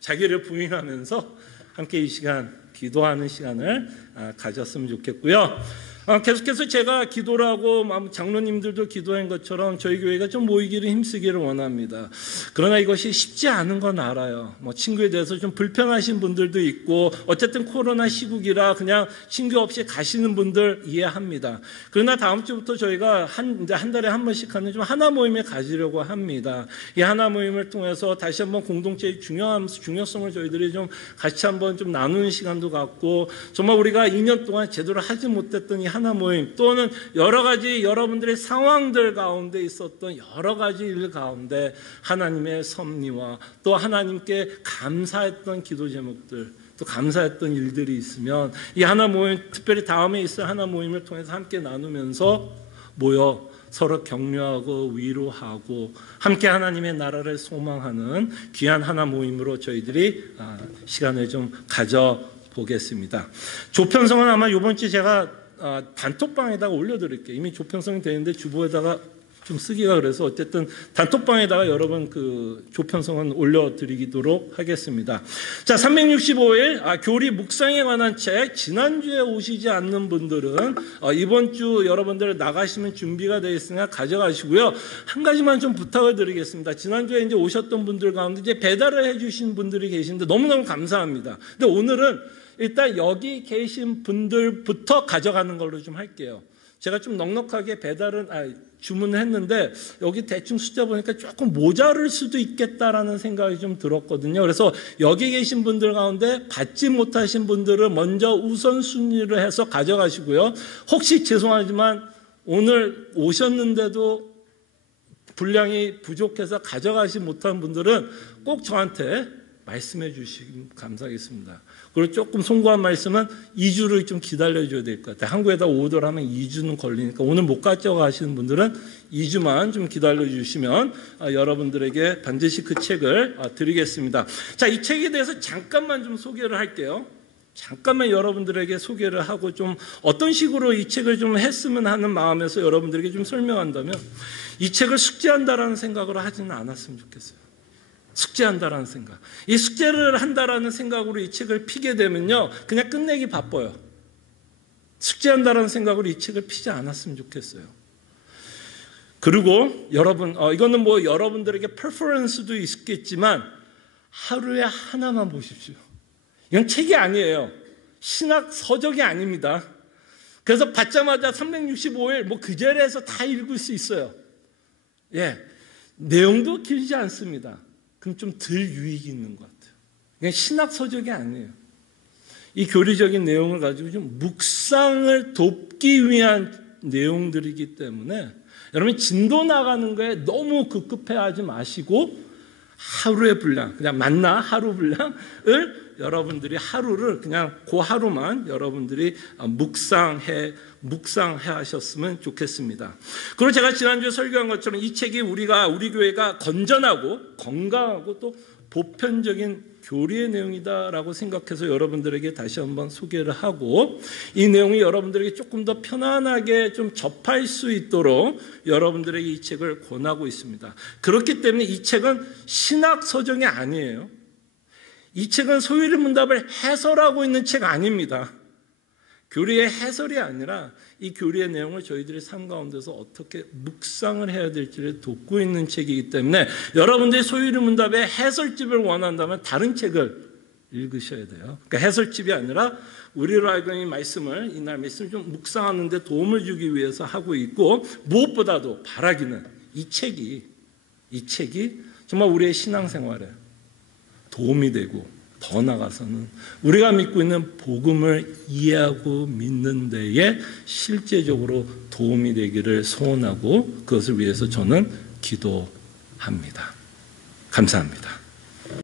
자기를 부인하면서 함께 이 시간 기도하는 시간을 가졌으면 좋겠고요. 계속해서 제가 기도를 하고 장로님들도 기도한 것처럼 저희 교회가 좀 모이기를 힘쓰기를 원합니다. 그러나 이것이 쉽지 않은 건 알아요. 친구에 대해서 좀 불편하신 분들도 있고 어쨌든 코로나 시국이라 그냥 친구 없이 가시는 분들 이해합니다. 그러나 다음 주부터 저희가 이제 한 달에 한 번씩 하는 좀 하나 모임을 가지려고 합니다. 이 하나 모임을 통해서 다시 한번 공동체의 중요성을 저희들이 좀 같이 한번 좀 나누는 시간도 갖고 정말 우리가 2년 동안 제대로 하지 못했던 이 하나 모임 또는 여러 가지 여러분들의 상황들 가운데 있었던 여러 가지 일 가운데 하나님의 섭리와 또 하나님께 감사했던 기도 제목들 또 감사했던 일들이 있으면 이 하나 모임 특별히 다음에 있을 하나 모임을 통해서 함께 나누면서 모여 서로 격려하고 위로하고 함께 하나님의 나라를 소망하는 귀한 하나 모임으로 저희들이 시간을 좀 가져보겠습니다. 조편성은 아마 이번 주 제가 단톡방에다가 올려드릴게요. 이미 조편성이 되는데 주보에다가 좀 쓰기가 그래서 어쨌든 단톡방에다가 여러분 그 조편성은 올려드리도록 하겠습니다. 자, 365일 교리 묵상에 관한 책 지난주에 오시지 않는 분들은 이번 주 여러분들 나가시면 준비가 되어 있으니까 가져가시고요. 한 가지만 좀 부탁을 드리겠습니다. 지난주에 이제 오셨던 분들 가운데 이제 배달을 해주신 분들이 계신데 너무너무 감사합니다. 근데 오늘은 일단 여기 계신 분들부터 가져가는 걸로 좀 할게요. 제가 좀 넉넉하게 주문을 했는데 여기 대충 숫자 보니까 조금 모자랄 수도 있겠다라는 생각이 좀 들었거든요. 그래서 여기 계신 분들 가운데 받지 못하신 분들은 먼저 우선순위를 해서 가져가시고요. 혹시 죄송하지만 오늘 오셨는데도 분량이 부족해서 가져가지 못한 분들은 꼭 저한테 말씀해 주시면 감사하겠습니다. 그리고 조금 송구한 말씀은 2주를 좀 기다려줘야 될 것 같아요. 한국에다 오더를 하면 2주는 걸리니까 오늘 못 가져가시는 분들은 2주만 좀 기다려주시면 여러분들에게 반드시 그 책을 드리겠습니다. 자, 이 책에 대해서 잠깐만 좀 소개를 할게요. 잠깐만 여러분들에게 소개를 하고 좀 어떤 식으로 이 책을 좀 했으면 하는 마음에서 여러분들에게 좀 설명한다면 이 책을 숙제한다라는 생각으로 하지는 않았으면 좋겠어요. 숙제한다라는 생각. 이 숙제를 한다라는 생각으로 이 책을 피게 되면요, 그냥 끝내기 바빠요. 숙제한다라는 생각으로 이 책을 피지 않았으면 좋겠어요. 그리고 여러분, 이거는 뭐 여러분들에게 프레퍼런스도 있겠지만 하루에 하나만 보십시오. 이건 책이 아니에요. 신학 서적이 아닙니다. 그래서 받자마자 365일 뭐 그 자리에서 다 읽을 수 있어요. 예, 내용도 길지 않습니다. 그럼 좀 덜 유익이 있는 것 같아요. 그냥 신학 서적이 아니에요. 이 교리적인 내용을 가지고 좀 묵상을 돕기 위한 내용들이기 때문에 여러분 진도 나가는 거에 너무 급급해하지 마시고 하루의 분량, 그냥 만나 하루 분량을 여러분들이 하루를 그냥 그 하루만 여러분들이 묵상해 하셨으면 좋겠습니다. 그리고 제가 지난주에 설교한 것처럼 이 책이 우리 교회가 건전하고 건강하고 또 보편적인 교리의 내용이다라고 생각해서 여러분들에게 다시 한번 소개를 하고, 이 내용이 여러분들에게 조금 더 편안하게 좀 접할 수 있도록 여러분들에게 이 책을 권하고 있습니다. 그렇기 때문에 이 책은 신학 서적이 아니에요. 이 책은 소위를 문답을 해설하고 있는 책 아닙니다. 교리의 해설이 아니라 이 교리의 내용을 저희들의 삶 가운데서 어떻게 묵상을 해야 될지를 돕고 있는 책이기 때문에 여러분들이 소위를 문답의 해설집을 원한다면 다른 책을 읽으셔야 돼요. 그러니까 해설집이 아니라 우리로 알고 있는 말씀을, 이날 말씀을 좀 묵상하는 데 도움을 주기 위해서 하고 있고, 무엇보다도 바라기는 이 책이 정말 우리의 신앙생활에 도움이 되고, 더 나아가서는 우리가 믿고 있는 복음을 이해하고 믿는 데에 실제적으로 도움이 되기를 소원하고, 그것을 위해서 저는 기도합니다. 감사합니다.